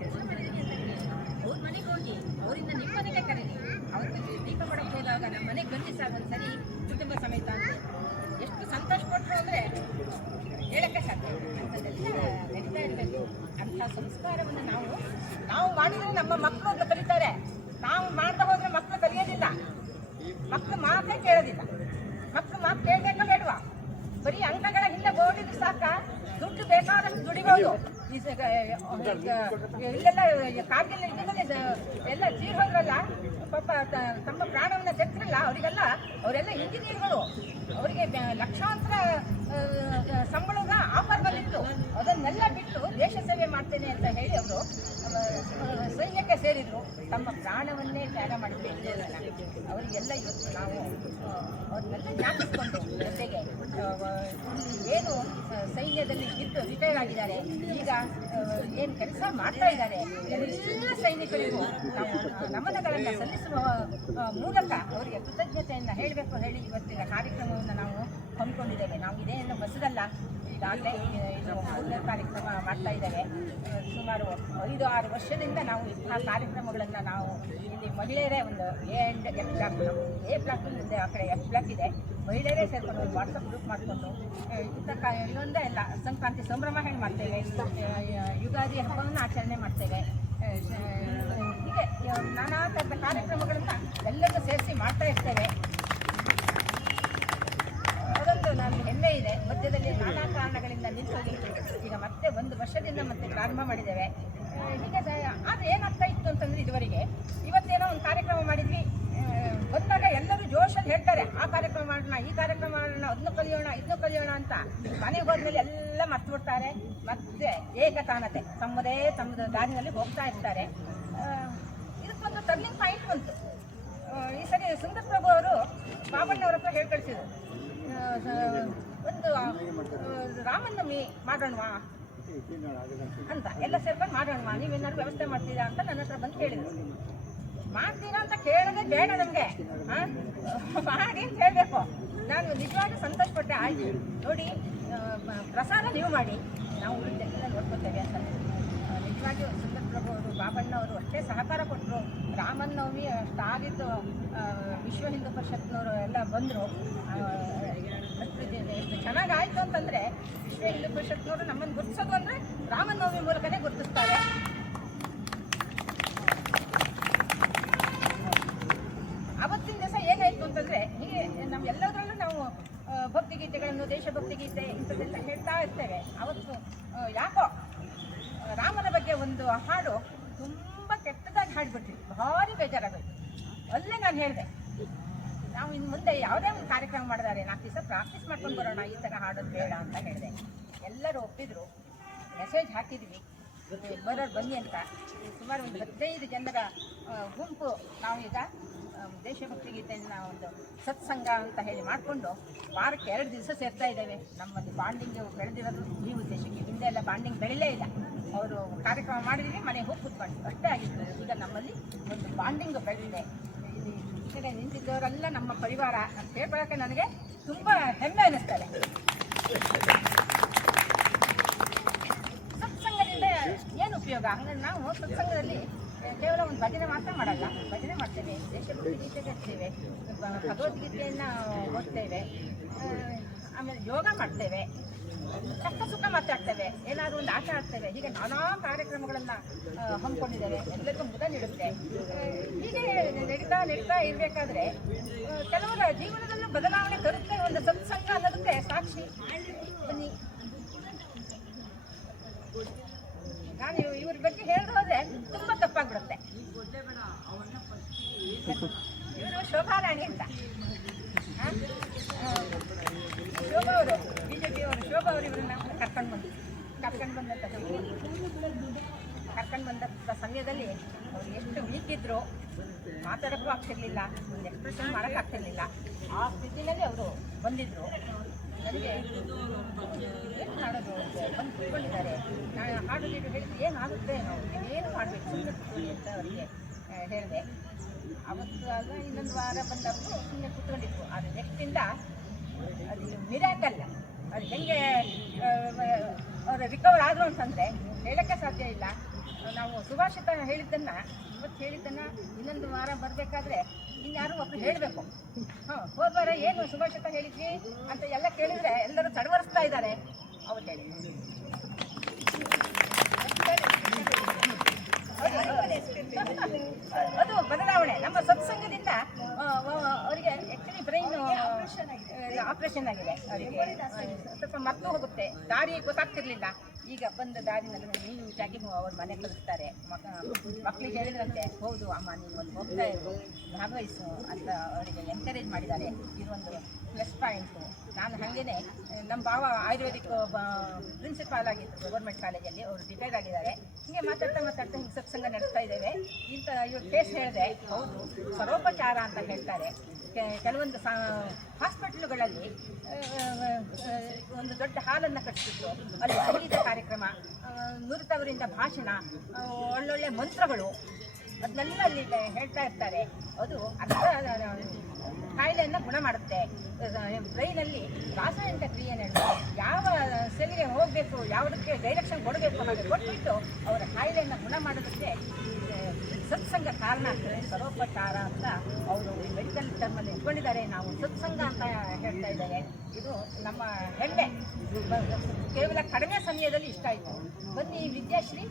ಕೆಲಸ ಮಾಡಿದ್ದೀನಿ ಅಂತ ಹೇಳಿ ಅವ್ರ ಮನೆಗೆ ಹೋಗಿ ಅವರಿಂದ ನಿಮ್ಮ ಮನೆಗೆ ಕರೀರಿ. ಅವ್ರ ಮನೆಗೆ ದೀಪ ಕೊಡಕ್ಕೆ ಹೋದಾಗ ನಮ್ಮ ಮನೆಗೆ ಬಂದಿದ್ದ ಒಂದ್ಸರಿ ಕುಟುಂಬ ಸಮೇತ ಅಂತ ಎಷ್ಟು ಸಂತೋಷ ಪಟ್ಟರು ಅಂದರೆ ಹೇಳಕ್ಕೆ ಸಾಧ್ಯ. ಅಂಥದ್ದೆಲ್ಲ ನಡೀತಾ ಇರಬೇಕು. ಅಂಥ ಸಂಸ್ಕಾರವನ್ನು ನಾವು ಮಾಡಿದರೆ ನಮ್ಮ ಮಕ್ಕಳು ಕಲಿತಾರೆ. ಮಾತೇ ಕೇಳೋದಿಲ್ಲ. ಮಕ್ಕಳು ಮಾತು ಕೇಳಬೇಕಾ ಬೇಡವಾ? ಬರೀ ಅಂಕಗಳ ಹಿಂದೆ ಓಡಿದ್ರೆ ಸಾಕ, ದುಡ್ಡು ಬೇಕಾದಷ್ಟು ದುಡಿಬಹುದು. ಇಲ್ಲೆಲ್ಲ ಕಾರ್ಗಿಲ್ ಯುದ್ಧದಲ್ಲಿ ಎಲ್ಲ ತೀರ್ ಹೋದ್ರಲ್ಲ, ಪಾಪ ತಮ್ಮ ಪ್ರಾಣವನ್ನ ತೆತ್ತರಲ್ಲ, ಅವರೆಲ್ಲ ಇಂಜಿನಿಯರ್ಗಳು. ಅವರಿಗೆ ಲಕ್ಷಾಂತರ ಸಂಬಳದ ಆಫರ್ ಬಂದಿತ್ತು. ಅದನ್ನೆಲ್ಲ ಬಿಟ್ಟು ದೇಶ ಸೇವೆ ಮಾಡ್ತೇನೆ ಅಂತ ಹೇಳಿ ಅವರು ಸೈನ್ಯಕ್ಕೆ ಸೇರಿದ್ರು. ತಮ್ಮ ಪ್ರಾಣವನ್ನೇ ತ್ಯಾಗ ಮಾಡಿದ್ರು. ಅವರಿಗೆಲ್ಲ ಇವತ್ತು ನಾವು ಅವ್ರನ್ನೆಲ್ಲ ಜ್ಞಾಪಿಸ್ಕೊಂಡು, ಜೊತೆಗೆ ಏನು ಸೈನ್ಯದಲ್ಲಿ ಇದ್ದು ರಿಟೈರ್ ಆಗಿದ್ದಾರೆ, ಈಗ ಏನು ಕೆಲಸ ಮಾಡ್ತಾ ಇದ್ದಾರೆ, ಎಲ್ಲ ಸೈನಿಕರಿಗೂ ನಾವು ನಮನಗಳನ್ನು ಸಲ್ಲಿಸುವ ಮೂಲಕ ಅವರಿಗೆ ಕೃತಜ್ಞತೆಯನ್ನು ಹೇಳಬೇಕು ಹೇಳಿ ಇವತ್ತಿನ ಕಾರ್ಯಕ್ರಮವನ್ನು ನಾವು ಹಮ್ಮಿಕೊಂಡಿದ್ದೇವೆ. ನಾವು ಇದೇನು ಹೊಸದಲ್ಲ, ಈಗಾಗಲೇ ಇದು 3ನೇ ಕಾರ್ಯಕ್ರಮ ಮಾಡ್ತಾ ಇದ್ದೇವೆ. ಸುಮಾರು 5-6 ವರ್ಷದಿಂದ ನಾವು ಇಂತಹ ಕಾರ್ಯಕ್ರಮಗಳನ್ನು ನಾವು ಇಲ್ಲಿ ಮಹಿಳೆಯರೇ ಒಂದು ಎ ಬ್ಲಾಕ್, ಎ ಬ್ಲಾಕ್ ಇದೆ, ಆ ಕಡೆ ಎಫ್ ಬ್ಲಾಕ್ ಇದೆ, ಮಹಿಳೆಯರೇ ಸೇರ್ಕೊಂಡು ಒಂದು ವಾಟ್ಸಪ್ ಗ್ರೂಪ್ ಮಾಡಿಕೊಂಡು ಇನ್ನೊಂದೇ ಎಲ್ಲ ಸಂಕ್ರಾಂತಿ ಸಂಭ್ರಮ ಹೇಳಿ ಮಾಡ್ತೇವೆ, ಯುಗಾದಿ ಹಬ್ಬವನ್ನು ಆಚರಣೆ ಮಾಡ್ತೇವೆ. ಹೀಗೆ ನಾನಾ ಥರದ ಕಾರ್ಯಕ್ರಮಗಳನ್ನು ಎಲ್ಲರೂ ಸೇರಿಸಿ ಮಾಡ್ತಾ ಇರ್ತೇವೆ. ಅದೊಂದು ನಮಗೆ ಹೆಮ್ಮೆ ಇದೆ. ಮಧ್ಯದಲ್ಲಿ ನಾನಾ ಕಾರಣಗಳಿಂದ ನಿಂತೋಗಿತ್ತು, ಈಗ ಮತ್ತೆ 1 ವರ್ಷದಿಂದ ಮತ್ತೆ ಪ್ರಾರಂಭ ಮಾಡಿದ್ದೇವೆ. ಹೀಗೆ ಆದರೆ ಏನಾಗ್ತಾ ಇತ್ತು ಅಂತಂದರೆ, ಇದುವರೆಗೆ ಇವತ್ತೇನೋ ಒಂದು ಕಾರ್ಯಕ್ರಮ ಮಾಡಿದ್ವಿ, ಬಂದಾಗ ಎಲ್ಲರೂ ಜೋಶಲ್ಲಿ ಹೇಳ್ತಾರೆ, ಆ ಕಾರ್ಯಕ್ರಮ ಮಾಡೋಣ, ಈ ಕಾರ್ಯಕ್ರಮ ಮಾಡೋಣ, ಅದನ್ನು ಕಲಿಯೋಣ, ಇದನ್ನು ಕಲಿಯೋಣ ಅಂತ. ಮನೆಗೆ ಹೋದ್ಮೇಲೆ ಎಲ್ಲ ಮರ್ತು ಬಿಡ್ತಾರೆ. ಮತ್ತೆ ಏಕತಾನತೆ, ತಮ್ಮದ ದಾರಿನಲ್ಲಿ ಹೋಗ್ತಾ ಇರ್ತಾರೆ. ಇದಕ್ಕೊಂದು ಟರ್ನಿಂಗ್ ಪಾಯಿಂಟ್ ಬಂತು. ಈ ಸರಿ ಸುಂದರ್ ಪ್ರಭು ಅವರು ಬಾಬಣ್ಣವ್ರ ಹತ್ರ ಹೇಳಿ ಕಳಿಸಿದ್ರು, ಒಂದು ರಾಮನವಮಿ ಮಾಡೋಣವಾ ಅಂತ, ಎಲ್ಲ ಸೇರ್ಕೊಂಡು ಮಾಡೋಣವಾ, ನೀವೇನಾದ್ರು ವ್ಯವಸ್ಥೆ ಮಾಡ್ತೀರಾ ಅಂತ ನನ್ನ ಹತ್ರ ಬಂದು ಕೇಳಿದ್ರು. ಮಾಡ್ತೀರಾ ಅಂತ ಕೇಳೋದೇ ಬೇಡ ನಮಗೆ, ಮಾಡಿ ಅಂತ ಹೇಳಬೇಕು. ನಾನು ನಿಜವಾಗ್ಲೂ ಸಂತೋಷಪಟ್ಟೆ. ಆಯ್ತು ನೋಡಿ, ಪ್ರಸಾದ ನೀವು ಮಾಡಿ, ನಾವು ಉಳಿದೆಲ್ಲ ನೋಡ್ಕೊತೇವೆ ಅಂತ. ನಿಜವಾಗಿಯೂ ಸುಂದರ್ ಪ್ರಭು ಅವರು, ಬಾಬಣ್ಣವರು ಅಷ್ಟೇ ಸಹಕಾರ ಕೊಟ್ಟರು. ರಾಮನವಮಿ ಅಷ್ಟಾಗಿದ್ದು ವಿಶ್ವ ಹಿಂದೂ ಪರಿಷತ್ನವರು ಎಲ್ಲ ಬಂದರು. ಎಷ್ಟು ಚೆನ್ನಾಗಾಯಿತು ಅಂತಂದರೆ, ವಿಶ್ವ ಹಿಂದೂ ಪರಿಷತ್ನವರು ನಮ್ಮನ್ನು ಗುರುತಿಸೋದು ಅಂದರೆ ರಾಮನವಮಿ ಮೂಲಕನೇ ಗುರುತಿಸ್ತಾರೆ. ಅವತ್ತಿನ ದಿವಸ ಏನಾಯಿತು ಅಂತಂದರೆ, ಹೀಗೆ ನಮ್ಮೆಲ್ಲದರಲ್ಲೂ ನಾವು ಭಕ್ತಿಗೀತೆಗಳನ್ನು, ದೇಶಭಕ್ತಿ ಗೀತೆ ಇಂಥದ್ದೆಲ್ಲ ಹೇಳ್ತಾ ಇರ್ತೇವೆ. ಅವತ್ತು ಯಾಕೋ ರಾಮನ ಬಗ್ಗೆ ಒಂದು ಹಾಡು ತುಂಬ ಕೆಟ್ಟದಾಗಿ ಹಾಡ್ಬಿಟ್ವಿ, ಭಾರಿ ಬೇಜಾರಾಗೋಯ್ತು. ಅಲ್ಲೇ ನಾನು ಹೇಳಿದೆ, ನಾವು ಇನ್ನು ಮುಂದೆ ಯಾವುದೇ ಒಂದು ಕಾರ್ಯಕ್ರಮ ಮಾಡಿದರೆ 4 ದಿವಸ ಪ್ರಾಕ್ಟೀಸ್ ಮಾಡ್ಕೊಂಡು ಬರೋಣ, ಈ ಥರ ಹಾಡೋದು ಬೇಡ ಅಂತ ಹೇಳಿದೆ. ಎಲ್ಲರೂ ಒಪ್ಪಿದ್ರು. ಮೆಸೇಜ್ ಹಾಕಿದ್ವಿ, ಬರೋರು ಬನ್ನಿ ಅಂತ. ಸುಮಾರು ಒಂದು 15 ಜನರ ಗುಂಪು ನಾವೀಗ ದೇಶಭಕ್ತಿ ಗೀತೆಯನ್ನು ಒಂದು ಸತ್ಸಂಗ ಅಂತ ಹೇಳಿ ಮಾಡಿಕೊಂಡು ವಾರಕ್ಕೆ 2 ದಿವಸ ಸೇರ್ತಾ ಇದ್ದೇವೆ. ನಮ್ಮಲ್ಲಿ ಬಾಂಡಿಂಗ್ ಬೆಳೆದಿರೋದು ಈ ಉದ್ದೇಶಕ್ಕೆ. ಹಿಂದೆ ಎಲ್ಲ ಬಾಂಡಿಂಗ್ ಬೆಳೆಯಲೇ ಇಲ್ಲ. ಅವರು ಕಾರ್ಯಕ್ರಮ ಮಾಡಿದ್ವಿ, ಮನೆಗೆ ಹೋಗಿ ಕೂತ್ಕೊಂಡು ಅಷ್ಟೇ ಆಗಿತ್ತು. ಈಗ ನಮ್ಮಲ್ಲಿ ಒಂದು ಬಾಂಡಿಂಗ್ ಬೆಳೆದಿದೆ. ಇಲ್ಲಿ ಈ ಕಡೆ ನಿಂತಿದ್ದವರೆಲ್ಲ ನಮ್ಮ ಪರಿವಾರ ಅಂತ ಹೇಳ್ಕೊಳ್ಳೋಕ್ಕೆ ನನಗೆ ತುಂಬ ಹೆಮ್ಮೆ ಅನ್ನಿಸ್ತಾರೆ. ಸತ್ಸಂಗದಿಂದ ಏನು ಉಪಯೋಗ? ಅಂದರೆ ನಾವು ಸತ್ಸಂಗದಲ್ಲಿ ಕೇವಲ ಒಂದು ಭಜನೆ ಮಾತ್ರ ಮಾಡಲ್ಲ, ಭಜನೆ ಮಾಡ್ತೇವೆ, ದೇಶಭಕ್ತಿ ಗೀತೆ ಕೇಳ್ತೇವೆ, ಭಗವದ್ಗೀತೆಯನ್ನು ಓದ್ತೇವೆ, ಆಮೇಲೆ ಯೋಗ ಮಾಡ್ತೇವೆ, ಕಷ್ಟ ಸುಖ ಮಾತಾಡ್ತೇವೆ, ಏನಾದರೂ ಒಂದು ಆಟ ಆಡ್ತೇವೆ. ಹೀಗೆ ನಾನಾ ಕಾರ್ಯಕ್ರಮಗಳನ್ನು ಹಮ್ಮಿಕೊಂಡಿದ್ದೇವೆ. ಎಲ್ಲರಿಗೂ ಮುದ ನೀಡುತ್ತೆ. ಹೀಗೆ ನಡೀತಾ ಇರಬೇಕಾದ್ರೆ ಕೆಲವರ ಜೀವನದಲ್ಲೂ ಬದಲಾವಣೆ ತರುತ್ತೆ ಒಂದು ಸತ್ಸಂಗ ಅನ್ನೋದಕ್ಕೆ ಸಾಕ್ಷಿ. ಬನ್ನಿ, ನಾನು ಇವ್ರ ಬಗ್ಗೆ ಹೇಳಿದ್ರೆ ತುಂಬ ತಪ್ಪಾಗ್ಬಿಡುತ್ತೆ. ಇವರು ಶೋಭಾರಾಣಿ ಅಂತ, ಶೋಭಾ ಅವರು, BJP ಅವರು, ಶೋಭಾ ಅವರು ಇವ್ರನ್ನ ಕರ್ಕೊಂಡು ಬಂದಂಥ ಸಮಯದಲ್ಲಿ ಅವ್ರು ಎಷ್ಟು ವೀಕ್ ಇದ್ರು, ಮಾತಾಡೋಕ್ಕೂ ಆಗ್ತಿರ್ಲಿಲ್ಲ, ಒಂದು ಎಕ್ಸ್ಪ್ರೆಷನ್ ಮಾಡೋಕ್ಕಾಗ್ತಿರ್ಲಿಲ್ಲ. ಆ ಸ್ಥಿತಿನಲ್ಲಿ ಅವರು ಬಂದಿದ್ದರು. ನನಗೆ ಏನು ಮಾಡೋದು ಬಂದು ಕೂತ್ಕೊಂಡಿದ್ದಾರೆ, ನಾನು ಹಾಡು ಹೇಳಿದ್ರೆ ಏನಾಗುತ್ತೆ, ನಾವು ಏನು ಮಾಡಬೇಕು ಅಂತ ಅವರಿಗೆ ಹೇಳಿದೆ. ಅವತ್ತು ಅಲ್ಲ ಇನ್ನೊಂದು ವಾರ ಬಂದವರು ಸುಮ್ಮನೆ ಕೂತ್ಕೊಂಡಿತ್ತು. ಆದರೆ ನೆಕ್ಸ್ಟಿಂದ ಅದು ಮಿರಾಕಲ್, ಅದು ಹೆಂಗೆ ಅವರು ರಿಕವರ್ ಆದರು ಅಂತಂದರೆ ಹೇಳೋಕ್ಕೆ ಸಾಧ್ಯ ಇಲ್ಲ. ನಾವು ಸುಭಾಷಿತ ಹೇಳಿದ್ದನ್ನು, ಇವತ್ತು ಹೇಳಿದ್ದನ್ನು ಇನ್ನೊಂದು ವಾರ ಬರಬೇಕಾದ್ರೆ ಇನ್ಯಾರು ಒಬ್ಬರು ಹೇಳಬೇಕು. ಹೋದ ವಾರ ಏನು ಸುಭಾಷಿತ ಹೇಳಿದ್ವಿ ಅಂತ ಎಲ್ಲ ಕೇಳಿದರೆ ಎಲ್ಲರೂ ತಡವರಿಸ್ತಾ ಇದ್ದಾರೆ. ಅವತ್ತು ಹೇಳಿ ಅದು ಬದಲಾವಣೆ ನಮ್ಮ ಸತ್ಸಂಗದಿಂದ ಅವರಿಗೆ ಆ್ಯಕ್ಚುಲಿ ಕನ್ಫ್ಯೂಷನ್ ಆಗಿದೆ ಅವರಿಗೆ, ಸ್ವಲ್ಪ ಮರ್ತು ಹೋಗುತ್ತೆ, ದಾರಿ ಗೊತ್ತಾಗ್ತಿರ್ಲಿಲ್ಲ. ಈಗ ಬಂದ ದಾರಿನಲ್ಲಿ ನೀಟಾಗಿ ಅವ್ರ ಮನೆ ಕಳಿಸ್ತಾರೆ. ಮಕ್ಕಳಿಗೆ ಹೇಳಿದ್ರಂತೆ, ಹೌದು ಅಮ್ಮ ನೀವು ಒಂದು ಹೋಗ್ತಾ ಇರು, ಭಾಗವಹಿಸು ಅಂತ ಅವರಿಗೆ ಎಂಕರೇಜ್ ಮಾಡಿದ್ದಾರೆ. ಇದೊಂದು ಪ್ಲಸ್ ಪಾಯಿಂಟು. ನಾನು ಹಾಗೇನೆ ನಮ್ಮ ಭಾವ ಆಯುರ್ವೇದಿಕ್ ಪ್ರಿನ್ಸಿಪಾಲ್ ಆಗಿತ್ತು ಗೌರ್ಮೆಂಟ್ ಕಾಲೇಜಲ್ಲಿ, ಅವರು ರಿಟೈರ್ ಆಗಿದ್ದಾರೆ. ಹೀಗೆ ಮಾತಾಡ್ತಾ ಹಿಂಗೆ ಸತ್ಸಂಗ ನಡೆಸ್ತಾ ಇದ್ದೇವೆ. ಇಂಥ ಇವ್ರು ಕೇಸ್ ಹೇಳಿದೆ, ಹೌದು ಸರೋಪಚಾರ ಅಂತ ಹೇಳ್ತಾರೆ. ಕೆಲವೊಂದು ಹಾಸ್ಪಿಟ್ಲುಗಳಲ್ಲಿ ಒಂದು ದೊಡ್ಡ ಹಾಲನ್ನು ಕಟ್ಟಿಸಿದ್ದು, ಅಲ್ಲಿ ಸಂಗೀತ ಕಾರ್ಯಕ್ರಮ, ನುರಿತವರಿಂದ ಭಾಷಣ, ಒಳ್ಳೊಳ್ಳೆ ಮಂತ್ರಗಳು, ಅದನ್ನೆಲ್ಲ ಅಲ್ಲಿ ಹೇಳ್ತಾ ಇರ್ತಾರೆ. ಅದು ಅರ್ಥ ಕಾಯಿಲೆಯನ್ನು ಗುಣ ಮಾಡುತ್ತೆ. ಬ್ರೈನಲ್ಲಿ ರಾಸಾಯನಿಕ ಕ್ರಿಯೆ ನಡೆದು ಯಾವ ಸೆಲ್ಗೆ ಹೋಗಬೇಕು, ಯಾವುದಕ್ಕೆ ಡೈರೆಕ್ಷನ್ ಕೊಡಬೇಕು ಹಾಗೆ ಕೊಟ್ಬಿಟ್ಟು ಅವರ ಕಾಯಿಲೆಯನ್ನು ಗುಣ ಮಾಡೋದಕ್ಕೆ ಸತ್ಸಂಗ ಕಾರಣ ಆಗ್ತದೆ. ಸರೋಪಚಾರ ಅಂತ ಅವರು ಮೆಡಿಕಲ್ ಟರ್ಮಲ್ಲಿ ಇಟ್ಕೊಂಡಿದ್ದಾರೆ. ನಾವು ಸತ್ಸಂಗ ಅಂತ ಹೇಳ್ತಾ ಇದ್ದಾರೆ. ಇದು ನಮ್ಮ ಹೆಮ್ಮೆ. ಕೇವಲ ಕಡಿಮೆ ಸಮಯದಲ್ಲಿ ಇಷ್ಟ ಆಯಿತು. ಬನ್ನಿ ವಿದ್ಯಾಶ್ರೀ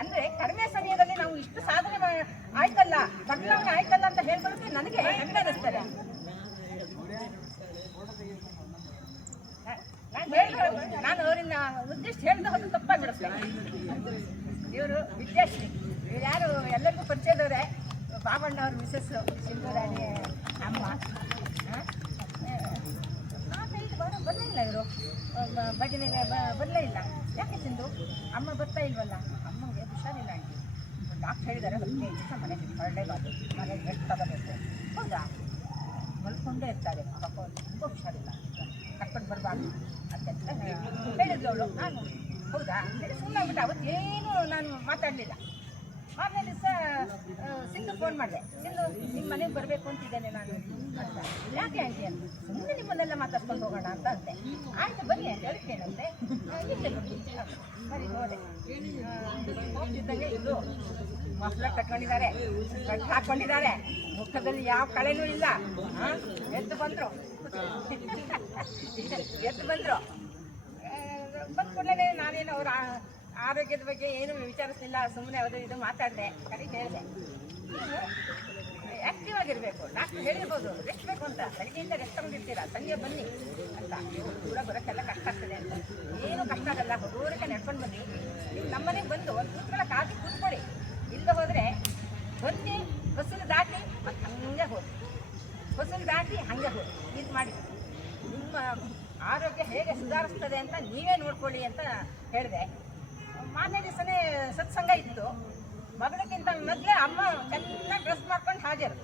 ಅಂದ್ರೆ ಕಡಿಮೆ ಸಮಯದಲ್ಲಿ ನಾವು ಇಷ್ಟು ಸಾಧನೆ ಆಯ್ತಲ್ಲ, ಬದಲಾವಣೆ ಆಯ್ತಲ್ಲ ಅಂತ ಹೇಳ್ಕೊಳ್ಳೋಕೆ ನನಗೆ ಹೆಮ್ಮೆ ಅನಿಸ್ತದೆ. ನಾನು ಅವರಿಂದ ಉದ್ದೇಶ ಹೇಳಿದ ಹೋದ ತಪ್ಪಾಗ್ಬಿಡುತ್ತೆ. ಇವರು ವಿದ್ಯಾಶ್ರೀ, ಇವ್ರು ಯಾರು ಎಲ್ಲರಿಗೂ ಪರಿಚಯದವರೇ. ಬಾಬಣ್ಣ ಅವ್ರ ಮಿಸಸ್ ಸಿಂಧೂರಾಣಿ ಅಮ್ಮ. ಬರಲೇ ಇಲ್ಲ ಇವರು ಭಜನೆಗೆ, ಬರಲೇ ಇಲ್ಲ. ಯಾಕೆ ಸಿಂಧು ಅಮ್ಮ ಬರ್ತಾ ಇಲ್ವಲ್ಲ? ಅಮ್ಮಗೆ ಹುಷಾರಿಲ್ಲ ಆಂಟಿ, ಡಾಕ್ಟರ್ ಹೇಳಿದ್ದಾರೆ 15 ದಿವಸ ಮನೆಗೆ ಹೊರಡಲೇಬಾರ್ದು, ಮನೆಗೆ ರೆಸ್ಟ್ ತಗೋಬೇಕು. ಹೌದಾ? ಮಲ್ಕೊಂಡೇ ಇರ್ತಾರೆ ಪಾಪ, ತುಂಬ ಹುಷಾರಿಲ್ಲ, ಕರ್ಕೊಂಡು ಬರಬಾರ್ದು ಅಂತೆಲ್ಲ ಹೇಳಿದ್ಲು ಅವಳು. ನಾನು ಹೌದಾ ಹೇಳಿ ಸುಮ್ಮನಾಗ್ಬಿಟ್ಟು ಅವತ್ತೇನು ನಾನು ಮಾತಾಡಲಿಲ್ಲ. ಮಾರನೇ ದಿವಸ ಸಿಂಧು ಫೋನ್ ಮಾಡಿದೆ, ಸಿಂಧು ನಿಮ್ಮ ಮನೆಗೆ ಬರಬೇಕು ಅಂತಿದ್ದೇನೆ ನಾನು ಅಂತ. ಯಾಕೆ ಆಂಟಿ ಅಂತ, ಸುಮ್ಮನೆ ನಿಮ್ಮನ್ನೆಲ್ಲ ಮಾತಾಡ್ಕೊಂಡು ಹೋಗೋಣ ಅಂತ ಅಂತೆ. ಆಯ್ತು ಬನ್ನಿ ಅಂತ ಹೇಳ್ತೇನಂತೆ. ಇಲ್ಲೇ ಬರ್ತೀನಿ ಸರಿ ಹೋದೆ. ಹೋಗ್ತಿದ್ದಂಗೆ ಇಲ್ಲೂ ಮಫ್ಲರ್ ಕಟ್ಕೊಂಡಿದ್ದಾರೆ, ಕಟ್ ಹಾಕ್ಕೊಂಡಿದ್ದಾರೆ, ಮುಖದಲ್ಲಿ ಯಾವ ಕಳೆನೂ ಇಲ್ಲ. ಎದ್ದು ಬಂದರು ಬಂದ ಕೂಡಲೇ ನಾನೇನು ಅವ್ರ ಆರೋಗ್ಯದ ಬಗ್ಗೆ ಏನು ವಿಚಾರಿಸಲಿಲ್ಲ, ಸುಮ್ಮನೆ ಅದು ಇದು ಮಾತಾಡಿದೆ. ಸರಿ ಹೇಳಿದೆ, ಆ್ಯಕ್ಟಿವ್ ಆಗಿರಬೇಕು, ಡಾಕ್ಟರ್ ಹೇಳಿರ್ಬೋದು ರೆಸ್ಟ್ ಬೇಕು ಅಂತ, ಬೆಳಗ್ಗೆಯಿಂದ ರೆಸ್ಟ್ ತಗೊಂಡಿರ್ತೀರ, ಸಂಜೆ ಬನ್ನಿ ಅಂತ. ಕೂಡ ಬರೋಕ್ಕೆಲ್ಲ ಕಷ್ಟ ಆಗ್ತದೆ ಅಂತ. ಏನು ಕಷ್ಟ ಆಗಲ್ಲ, ಹುಡುಗರಿಗೆ ನಡ್ಕೊಂಡು ಬನ್ನಿ. ನೀವು ನಮ್ಮನೆಗೆ ಬಂದು ಒಂದು ಕೂತ್ಕೊಳ್ಳೋಕ್ಕಾಗಿ ಕೂತ್ಕೊಳ್ಳಿ, ಇಲ್ಲದೆ ಹೋದರೆ ಬನ್ನಿ ಬಸ್ಸನ್ನು ದಾಟಿ ಮತ್ತು ಹಂಗೆ ಹೋಗಿ, ಬಸ್ಸನ್ನು ದಾಟಿ ಹಾಗೆ ಹೋಗಿ ಇದು ಮಾಡಿ ನಿಮ್ಮ ಆರೋಗ್ಯ ಹೇಗೆ ಸುಧಾರಿಸ್ತದೆ ಅಂತ ನೀವೇ ನೋಡ್ಕೊಳ್ಳಿ ಅಂತ ಹೇಳಿದೆ. ಮಾರನೇ ದಿವಸನೇ ಸತ್ಸಂಗ ಇತ್ತು. ಮಗಳಕ್ಕಿಂತ ಮೊದಲೇ ಅಮ್ಮ ಚೆನ್ನಾಗಿ ಡ್ರೆಸ್ ಮಾಡ್ಕೊಂಡು ಹಾಜರು.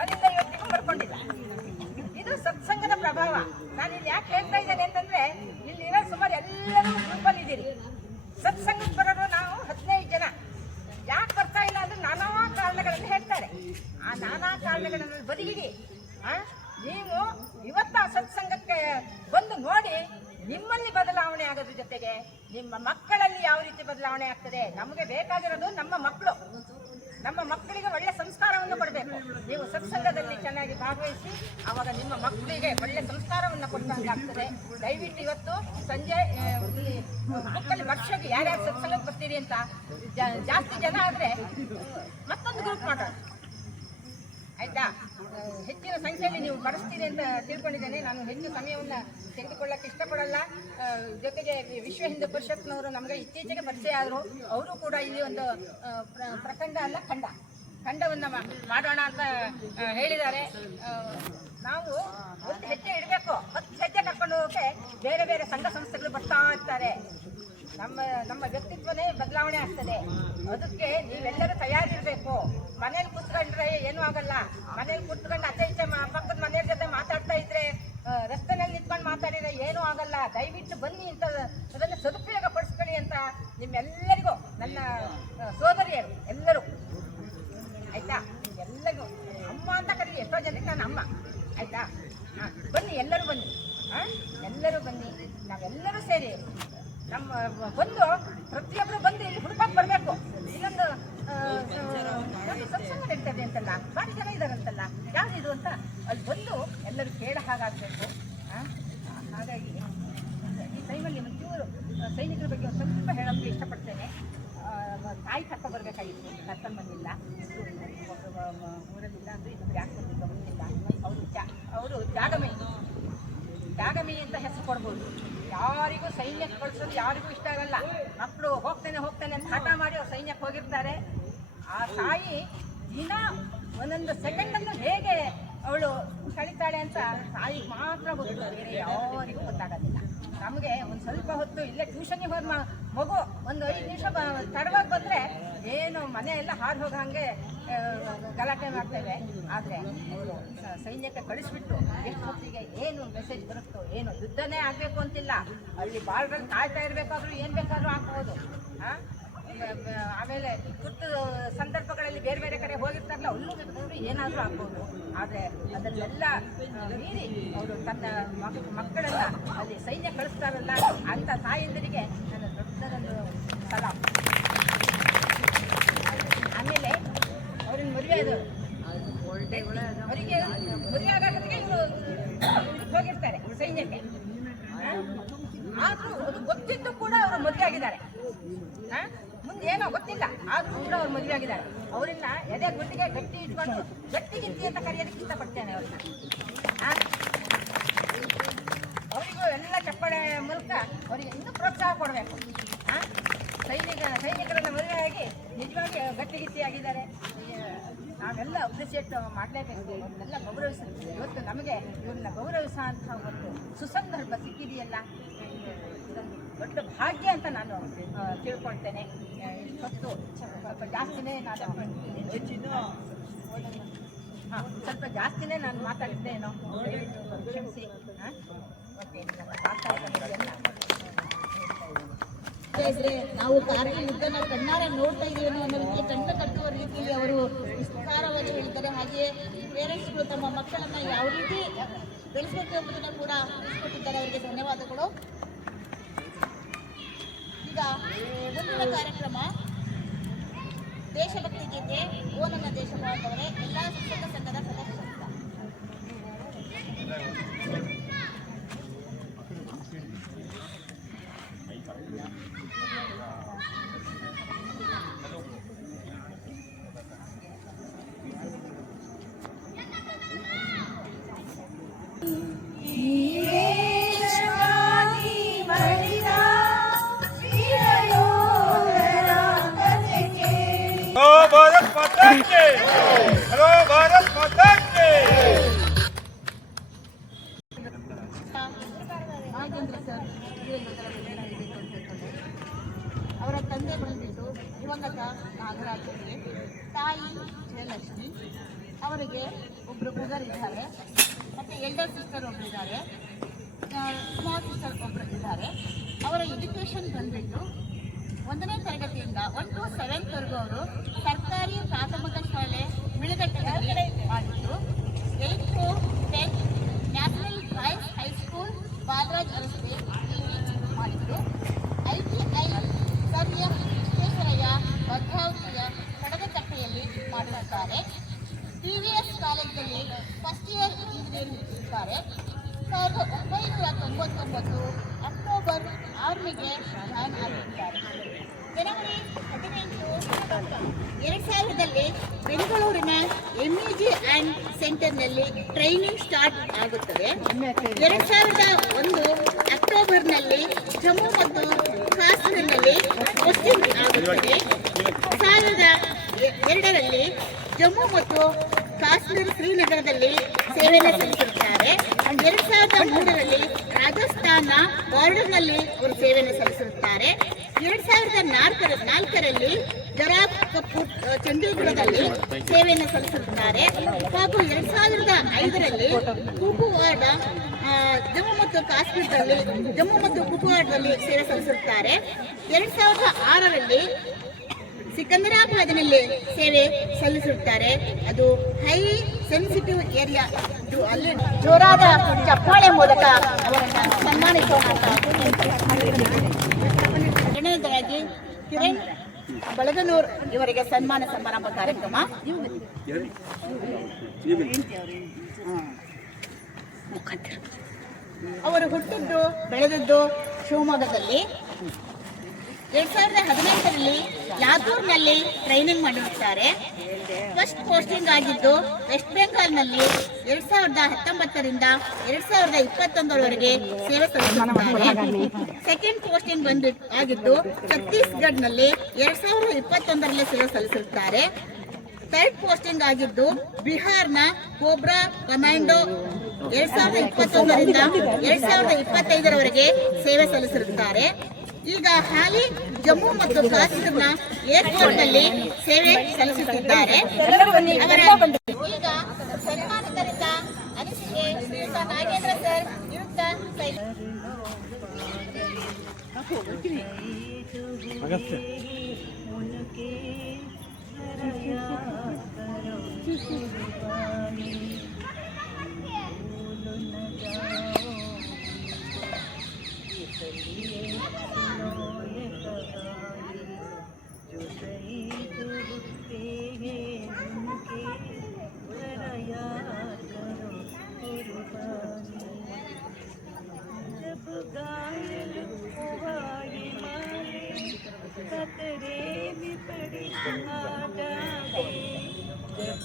ಅಲ್ಲಿಂದ ಇವತ್ತಿಗೂ ಬರ್ಕೊಂಡಿಲ್ಲ. ಇದು ಸತ್ಸಂಗದ ಪ್ರಭಾವ. ನಾನು ಇಲ್ಲಿ ಯಾಕೆ ಹೇಳ್ತಾ ಇದ್ದೇನೆ ಅಂತಂದ್ರೆ, ಇಲ್ಲಿರೋ ಸುಮಾರು ಎಲ್ಲರೂ ಗ್ರೂಪಲ್ಲಿ ಇದ್ದೀರಿ. ಸತ್ಸಂಗಕ್ಕೆ ಬರೋರು ನಾವು 15 ಜನ. ಯಾಕೆ ಬರ್ತಾ ಇಲ್ಲ ಅಂದ್ರೆ ನಾನಾ ಕಾರಣಗಳನ್ನು ಹೇಳ್ತಾರೆ. ಆ ನಾನಾ ಕಾರಣಗಳನ್ನು ಬದಿಗಿಡಿ. ನೀವು ಇವತ್ತು ಆ ಸತ್ಸಂಗಕ್ಕೆ ಬಂದು ನೋಡಿ, ನಿಮ್ಮಲ್ಲಿ ಬದಲಾವಣೆ ಆಗೋದ್ರ ಜೊತೆಗೆ ನಿಮ್ಮ ಮಕ್ಕಳಲ್ಲಿ ಯಾವ ರೀತಿ ಬದಲಾವಣೆ ಆಗ್ತದೆ. ನಮಗೆ ಬೇಕಾಗಿರೋದು ನಮ್ಮ ಮಕ್ಕಳು. ನಮ್ಮ ಮಕ್ಕಳಿಗೆ ಒಳ್ಳೆ ಸಂಸ್ಕಾರವನ್ನು ಕೊಡಬೇಕು. ನೀವು ಸತ್ಸಂಗದಲ್ಲಿ ಚೆನ್ನಾಗಿ ಭಾಗವಹಿಸಿ, ಆವಾಗ ನಿಮ್ಮ ಮಕ್ಕಳಿಗೆ ಒಳ್ಳೆ ಸಂಸ್ಕಾರವನ್ನು ಕೊಟ್ಟಂಗಾಗ್ತದೆ. ದಯವಿಟ್ಟು ಇವತ್ತು ಸಂಜೆ ಮಕ್ಕಳು ವರ್ಷಕ್ಕೆ ಯಾರ್ಯಾರು ಸತ್ಸಂಗಕ್ಕೆ ಬರ್ತೀರಿ ಅಂತ ಜಾಸ್ತಿ ಜನ ಆದರೆ ಮತ್ತೊಂದು ಗ್ರೂಪ್ ಮಾಡೋಣ, ಆಯ್ತಾ? ಹೆಚ್ಚಿನ ಸಂಖ್ಯೆಯಲ್ಲಿ ನೀವು ಬರೆಸ್ತೀರಿ ಅಂತ ತಿಳ್ಕೊಂಡಿದ್ದೇನೆ. ನಾನು ಹೆಚ್ಚು ಸಮಯವನ್ನು ತೆಗೆದುಕೊಳ್ಳಕ್ಕೆ ಇಷ್ಟಪಡಲ್ಲ. ಜೊತೆಗೆ ವಿಶ್ವ ಹಿಂದೂ ಪರಿಷತ್ನವರು ನಮಗೆ ಇತ್ತೀಚೆಗೆ ಪರಿಚಯ ಆದರು. ಅವರು ಕೂಡ ಇಲ್ಲಿ ಒಂದು ಪ್ರಖಂಡ ಅಲ್ಲ ಖಂಡವನ್ನು ಮಾಡೋಣ ಅಂತ ಹೇಳಿದ್ದಾರೆ. ನಾವು ಒಂದು ಹೆಜ್ಜೆ ಇಡಬೇಕು, 10 ಹೆಜ್ಜೆ ಕರ್ಕೊಂಡು ಹೋಗೋಕ್ಕೆ ಬೇರೆ ಬೇರೆ ಸಂಘ ಸಂಸ್ಥೆಗಳು ಬರ್ತಾ ಇರ್ತಾರೆ. ನಮ್ಮ ವ್ಯಕ್ತಿತ್ವನೇ ಬದಲಾವಣೆ ಆಗ್ತದೆ. ಅದಕ್ಕೆ ನೀವೆಲ್ಲರೂ ತಯಾರಿರಬೇಕು. ಮನೇಲಿ ಕೂತ್ಕೊಂಡ್ರೆ ಏನೂ ಆಗಲ್ಲ. ಮನೇಲಿ ಕೂತ್ಕೊಂಡು ಅಚ್ಚ ಇಚ್ಚೆ ಪಕ್ಕದ ಮನೆಯವ್ರ ಜೊತೆ ಮಾತಾಡ್ತಾ ಇದ್ರೆ, ರಸ್ತೆನಲ್ಲಿ ನಿಂತ್ಕೊಂಡು ಮಾತಾಡಿದ್ರೆ ಏನೂ ಆಗಲ್ಲ. ದಯವಿಟ್ಟು ಬನ್ನಿ ಅಂತ ಅದನ್ನು ಸದುಪಯೋಗ ಪಡಿಸ್ಕೊಳ್ಳಿ ಅಂತ ನಿಮ್ಮೆಲ್ಲರಿಗೂ, ನನ್ನ ಸೋದರಿಯರು ಎಲ್ಲರೂ, ಆಯ್ತಾ? ಎಲ್ಲರಿಗೂ ಅಮ್ಮ ಅಂತ ಕರೀರಿ. ಎಷ್ಟೋ ಜನರಿಗೆ ನಾನು ಅಮ್ಮ, ಆಯ್ತಾ? ಬನ್ನಿ, ಎಲ್ಲರೂ ಬನ್ನಿ, ಎಲ್ಲರೂ ಬನ್ನಿ. ನಾವೆಲ್ಲರೂ ಸೇರಿ ನಮ್ಮ ಬಂದು ಪ್ರತಿಯೊಬ್ಬರು ಬಂದು ಇಲ್ಲಿ ಹುಡುಕಕ್ಕೆ ಬರಬೇಕು. ಇಲ್ಲೊಂದು ಸತ್ಸಂಗ ನಡೀತದೆ ಅಂತಲ್ಲ, ಭಾರಿ ಜನ ಇದ್ದಾರಂತಲ್ಲ, ಯಾವುದು ಇದು ಅಂತ ಅಲ್ಲಿ ಬಂದು ಎಲ್ಲರೂ ಕೇಳ ಹಾಗಾಗಬೇಕು. ಹಾಗಾಗಿ ಈ ಟೈಮಲ್ಲಿ ಒಂಚೂರು ಸೈನಿಕರ ಬಗ್ಗೆ ಒಂದು ಸ್ವಲ್ಪ ಹೇಳೋಕ್ಕೆ ಇಷ್ಟಪಡ್ತೇನೆ. ತಾಯಿ ಕರ್ಕೊಂಡು ಬರಬೇಕಾಗಿತ್ತು, ಕರ್ಕೊಂಡು ಬಂದಿಲ್ಲ. ಊರಲ್ಲಿಲ್ಲ ಅಂದರೆ ಇನ್ನೊಂದು ಯಾಕೆ ಬಂದಿಲ್ಲ ಗೊತ್ತಿಲ್ಲ. ಅವರು ತ್ಯಾಗಮಯಿ ಅಂತ ಹೆಸರು ಕೊಡ್ಬೋದು. ಯಾರಿಗೂ ಸೈನ್ಯಕ್ಕೆ ಕಳಿಸೋದು ಯಾರಿಗೂ ಇಷ್ಟ ಆಗಲ್ಲ. ಮಕ್ಕಳು ಹೋಗ್ತಾನೆ ಅಂತ ಹಠ ಮಾಡಿ ಅವ್ರು ಸೈನ್ಯಕ್ಕೆ ಹೋಗಿರ್ತಾರೆ. ಆ ತಾಯಿ ದಿನ ಒಂದೊಂದು ಸೆಕೆಂಡನ್ನು ಹೇಗೆ ಅವಳು ಕಳೀತಾಳೆ ಅಂತ ತಾಯಿಗೆ ಮಾತ್ರ ಗೊತ್ತು, ಬೇರೆ ಯಾರಿಗೂ ಗೊತ್ತಾಗೋದಿಲ್ಲ. ನಮಗೆ ಒಂದು ಸ್ವಲ್ಪ ಹೊತ್ತು ಇಲ್ಲೇ ಟ್ಯೂಷನ್ಗೆ ಹೋದ ಮಗು ಒಂದು 5 ನಿಮಿಷ ತಡವಾಗಿ ಬಂದರೆ ಏನು ಮನೆ ಎಲ್ಲ ಹಾದು ಹೋಗೋ ಹಾಗೆ ಗಲಾಟೆ ಮಾಡ್ತೇವೆ. ಆದರೆ ಅವರು ಸೈನ್ಯಕ್ಕೆ ಕಳಿಸ್ಬಿಟ್ಟು ಎಷ್ಟು ಹೊತ್ತಿಗೆ ಏನು ಮೆಸೇಜ್ ಬರುತ್ತೋ, ಏನು ಯುದ್ಧನೇ ಆಗಬೇಕು ಅಂತಿಲ್ಲ, ಅಲ್ಲಿ ಬಾರ್ಡ್ರಲ್ಲಿ ಕಾಯ್ತಾ ಇರಬೇಕಾದ್ರೂ ಏನು ಬೇಕಾದ್ರೂ ಆಗ್ಬೋದು. ಆಮೇಲೆ ತುರ್ತು ಸಂದರ್ಭಗಳಲ್ಲಿ ಬೇರೆ ಬೇರೆ ಕಡೆ ಹೋಗಿರ್ತಾರಲ್ಲ, ಅಲ್ಲೂ ಏನಾದರೂ ಆಗ್ಬೋದು. ಆದರೆ ಅದನ್ನೆಲ್ಲ ಮೀರಿ ಅವರು ತನ್ನ ಮಕ್ಕಳನ್ನ ಅಲ್ಲಿ ಸೈನ್ಯ ಕಳಿಸ್ತಾರಲ್ಲ ಅಂತ ತಾಯಂದಿರಿಗೆ ನನ್ನ ದೊಡ್ಡದೊಂದು ಸಲಾಮ್. ಆಮೇಲೆ ಅವ್ರನ್ನ ಮದುವೆ ಆದವರು ಅವರಿಗೆ ಮದುವೆ ಆಗೋದಕ್ಕೆ ಇವರು ಹೋಗಿರ್ತಾರೆ ಸೈನ್ಯಕ್ಕೆ. ಆದರೂ ಅದು ಗೊತ್ತಿದ್ದು ಕೂಡ ಅವರು ಮದುವೆ ಆಗಿದ್ದಾರೆ. ಮುಂದೆ ಏನೋ ಗೊತ್ತಿಲ್ಲ, ಆದರೂ ಕೂಡ ಅವ್ರು ಮದುವೆ ಆಗಿದ್ದಾರೆ. ಅವರನ್ನ ಎದೆ ಗುಂಡಿಗೆ ಗಟ್ಟಿ ಇಟ್ಕೊಂಡು ಗಟ್ಟಿಗಿಂತಿ ಅಂತ ಕರೆಯೋದಕ್ಕೆ ಇಷ್ಟಪಡ್ತೇನೆ ಅವ್ರನ್ನ. ಅವರಿಗೂ ಎಲ್ಲ ಚಪ್ಪಾಳೆ ಮೂಲಕ ಅವರಿಗೆ ಇನ್ನೂ ಪ್ರೋತ್ಸಾಹ ಕೊಡಬೇಕು. ಸೈನಿಕರನ್ನ ಮದುವೆ ಆಗಿ ನಿಜವಾಗಿ ಗಟ್ಟಿಗಿತ್ತಿ ಆಗಿದ್ದಾರೆ. ನಾವೆಲ್ಲ ಅಪ್ರಿಸಿಯೇಟ್ ಮಾಡಲೇಬೇಕು, ಅವ್ರನ್ನೆಲ್ಲ ಗೌರವಿಸಬೇಕು. ಇವತ್ತು ನಮಗೆ ಇವ್ರನ್ನ ಗೌರವಿಸೋ ಅಂತ ಒಂದು ಸುಸಂದರ್ಭ ಸಿಕ್ಕಿದೆಯಲ್ಲ, ಇದೊಂದು ದೊಡ್ಡ ಭಾಗ್ಯ ಅಂತ ನಾನು ತಿಳ್ಕೊಳ್ತೇನೆ. ಇಷ್ಟೊತ್ತು ಸ್ವಲ್ಪ ಜಾಸ್ತಿನೇ ಸ್ವಲ್ಪ ಜಾಸ್ತಿನೇ ನಾನು ಮಾತಾಡಿದ್ದೇನೋ, ಕ್ಷಮಿಸಿ. ನಾವು ಕಾರ್ಗಿಲ್ ಯುದ್ಧನ ಕಣ್ಣಾರೆ ನೋಡ್ತಾ ಇದೀವಿ ಅನ್ನೋದಕ್ಕೆ ಕಣ್ಣು ಕಟ್ಟುವ ರೀತಿಯಲ್ಲಿ ಅವರು ವಿಸ್ತಾರವಾಗಿ ಹೇಳಿದ್ದಾರೆ. ಹಾಗೆಯೇ ಪೇರೆಂಟ್ಸ್ಗಳು ತಮ್ಮ ಮಕ್ಕಳನ್ನ ಯಾವ ರೀತಿ ಬೆಳೆಸಬೇಕು ಎಂಬುದನ್ನು ಕೂಡ ತಿಳಿಸಿಕೊಟ್ಟಿದ್ದಾರೆ. ಅವರಿಗೆ ಧನ್ಯವಾದಗಳು. ಈಗ ಮುಂದಿನ ಕಾರ್ಯಕ್ರಮ ದೇಶಭಕ್ತಿ ಗೀತೆ ಓ ನನ್ನ ದೇಶ ಬಾಂಧವರೇ, ಎಲ್ಲ ಶಿಕ್ಷಕ ಸಂಘದ ಸದಸ್ಯರಿಂದ. भारत माता की हेलो भारत माता की ನಾಗೇಂದ್ರ ಸರ್ ಅವರ ತಂದೆ ಬಂದ್ಬಿಟ್ಟು ದಿವಂಗತ ನಾಗರಾಜರಿಗೆ, ತಾಯಿ ಜಯಲಕ್ಷ್ಮಿ, ಅವರಿಗೆ ಒಬ್ಬರು ಬ್ರದರ್ ಇದ್ದಾರೆ, ಮತ್ತು ಎಲ್ಡರ್ ಸಿಸ್ಟರ್ ಒಬ್ಬರಿದ್ದಾರೆ, ಸ್ಮಾಲ್ ಸಿಸ್ಟರ್ ಒಬ್ಬರು ಇದ್ದಾರೆ. ಅವರ ಎಜುಕೇಷನ್ ಬಂದ್ಬಿಟ್ಟು 1ನೇ ತರಗತಿಯಿಂದ 1 to 7th ವರೆಗೂ ಅವರು ಸರ್ಕಾರಿ ಪ್ರಾಥಮಿಕ ಶಾಲೆ ಮಿಳಗಟ್ಟೆಯಲ್ಲಿ ಮಾಡಿದ್ದು. 8th to 10th national boys high school Balaraj ರಸ್ತೆ ಮಾಡಿದ್ದು. ITI ಸರ್ ಎಂ ವಿಶ್ವೇಶ್ವರಯ್ಯ ಭದ್ರಾವತಿಯ ಕಡಗಕಟ್ಟೆಯಲ್ಲಿ ಮಾಡಿರುತ್ತಾರೆ. TVS ಕಾಲೇಜಿನಲ್ಲಿ ಫಸ್ಟ್ ಇಯರ್ ಇಂಜಿನಿಯರಿಂಗ್ ಇದ್ದಾರೆ. 1999 ಅಕ್ಟೋಬರ್ ಆರ್ಮಿಗೆ ಜಾಯ್ನ್ ಆಗಿದ್ದಾರೆ. ಜನವರಿ 18, 2000ರಲ್ಲಿ ಬೆಂಗಳೂರಿನ MEG ಆ್ಯಂಡ್ ಸೆಂಟರ್ನಲ್ಲಿ ಟ್ರೈನಿಂಗ್ ಸ್ಟಾರ್ಟ್ ಆಗುತ್ತದೆ. 2001 ಅಕ್ಟೋಬರ್ನಲ್ಲಿ ಜಮ್ಮು ಮತ್ತು ಕಾಶ್ಮೀರದಲ್ಲಿ ಪೋಸ್ಟಿಂಗ್ ಆಗುತ್ತದೆ. 2002ರಲ್ಲಿ ಜಮ್ಮು ಮತ್ತು ಕಾಶ್ಮೀರ ಶ್ರೀನಗರದಲ್ಲಿ ಸೇವೆಯನ್ನು ಸಲ್ಲಿಸುತ್ತಾರೆ. 2003ರಲ್ಲಿ ರಾಜಸ್ಥಾನ ಬಾರ್ಡರ್ನಲ್ಲಿ ಅವರು ಸೇವೆಯನ್ನು ಸಲ್ಲಿಸುತ್ತಾರೆ. 2004ರಲ್ಲಿ ಜರಾಬ್ ಕಪೂರ್ ಚಂಡೀಗಢದಲ್ಲಿ ಸೇವೆಯನ್ನು ಸಲ್ಲಿಸುತ್ತಾರೆ. ಹಾಗೂ 2005ರಲ್ಲಿ ಕುಪ್ವಾಡ ಜಮ್ಮು ಮತ್ತು ಕಾಶ್ಮೀರದಲ್ಲಿ ಜಮ್ಮು ಮತ್ತು ಕುಪ್ವಾಡದಲ್ಲಿ ಸೇವೆ ಸಲ್ಲಿಸುತ್ತಾರೆ. 2006ರಲ್ಲಿ ಸಿಕಂದರಾಬಾದ್ನಲ್ಲಿ ಸೇವೆ ಸಲ್ಲಿಸುತ್ತಾರೆ. ಅದು ಹೈ ಸೆನ್ಸಿಟಿವ್ ಏರಿಯಾ. ಅಲ್ಲಿ ಜೋರಾದ ಚಪ್ಪಾಳೆ ಮೂಲಕ ಅವರನ್ನು ಸನ್ಮಾನಿಸೋಣ. ಎರಡನೇದಾಗಿ ಕಿರಣ್ ಬಳಗನೂರ್ ಇವರಿಗೆ ಸನ್ಮಾನ ಸಮಾರಂಭ ಕಾರ್ಯಕ್ರಮ. ಅವರು ಹುಟ್ಟಿದ್ದು ಬೆಳೆದದ್ದು ಶಿವಮೊಗ್ಗದಲ್ಲಿ. 2018ರಲ್ಲಿ ಲಾತೂರ್ನಲ್ಲಿ ಟ್ರೈನಿಂಗ್ ಮಾಡಿರುತ್ತಾರೆ. ಫಸ್ಟ್ ಪೋಸ್ಟಿಂಗ್ ಆಗಿದ್ದು ವೆಸ್ಟ್ ಬೆಂಗಾಲ್ನಲ್ಲಿ 2019ರಿಂದ 2021ರವರೆಗೆ ಸೇವೆ ಸಲ್ಲಿಸಿದ್ದಾರೆ. ಸೆಕೆಂಡ್ ಪೋಸ್ಟಿಂಗ್ ಆಗಿದ್ದು ಛತ್ತೀಸ್ಗಢ್ನಲ್ಲಿ 2021ರಲ್ಲಿ ಸೇವೆ ಸಲ್ಲಿಸಿರುತ್ತಾರೆ. ಥರ್ಡ್ ಪೋಸ್ಟಿಂಗ್ ಆಗಿದ್ದು ಬಿಹಾರ್ನ ಕೋಬ್ರಾ ಕಮಾಂಡೋ 2021ರಿಂದ 2025ರವರೆಗೆ ಸೇವೆ ಸಲ್ಲಿಸಿರುತ್ತಾರೆ. ಈಗ ಹಾಲಿ ಜಮ್ಮು ಮತ್ತು ಕಾಶ್ಮೀರ್ನ ಏರ್ಪೋರ್ಟ್ನಲ್ಲಿ ಸೇವೆ ಸಲ್ಲಿಸುತ್ತಿದ್ದಾರೆ. ಈಗ ಸನ್ಮಾನಿತರಿಂದ ಅನಿಸಿಕೆ ಶ್ರೀಯುತ ನಾಗೇಂದ್ರ ಸರ್ ನಿವೃತ್ತ ಅಗತ್ಯ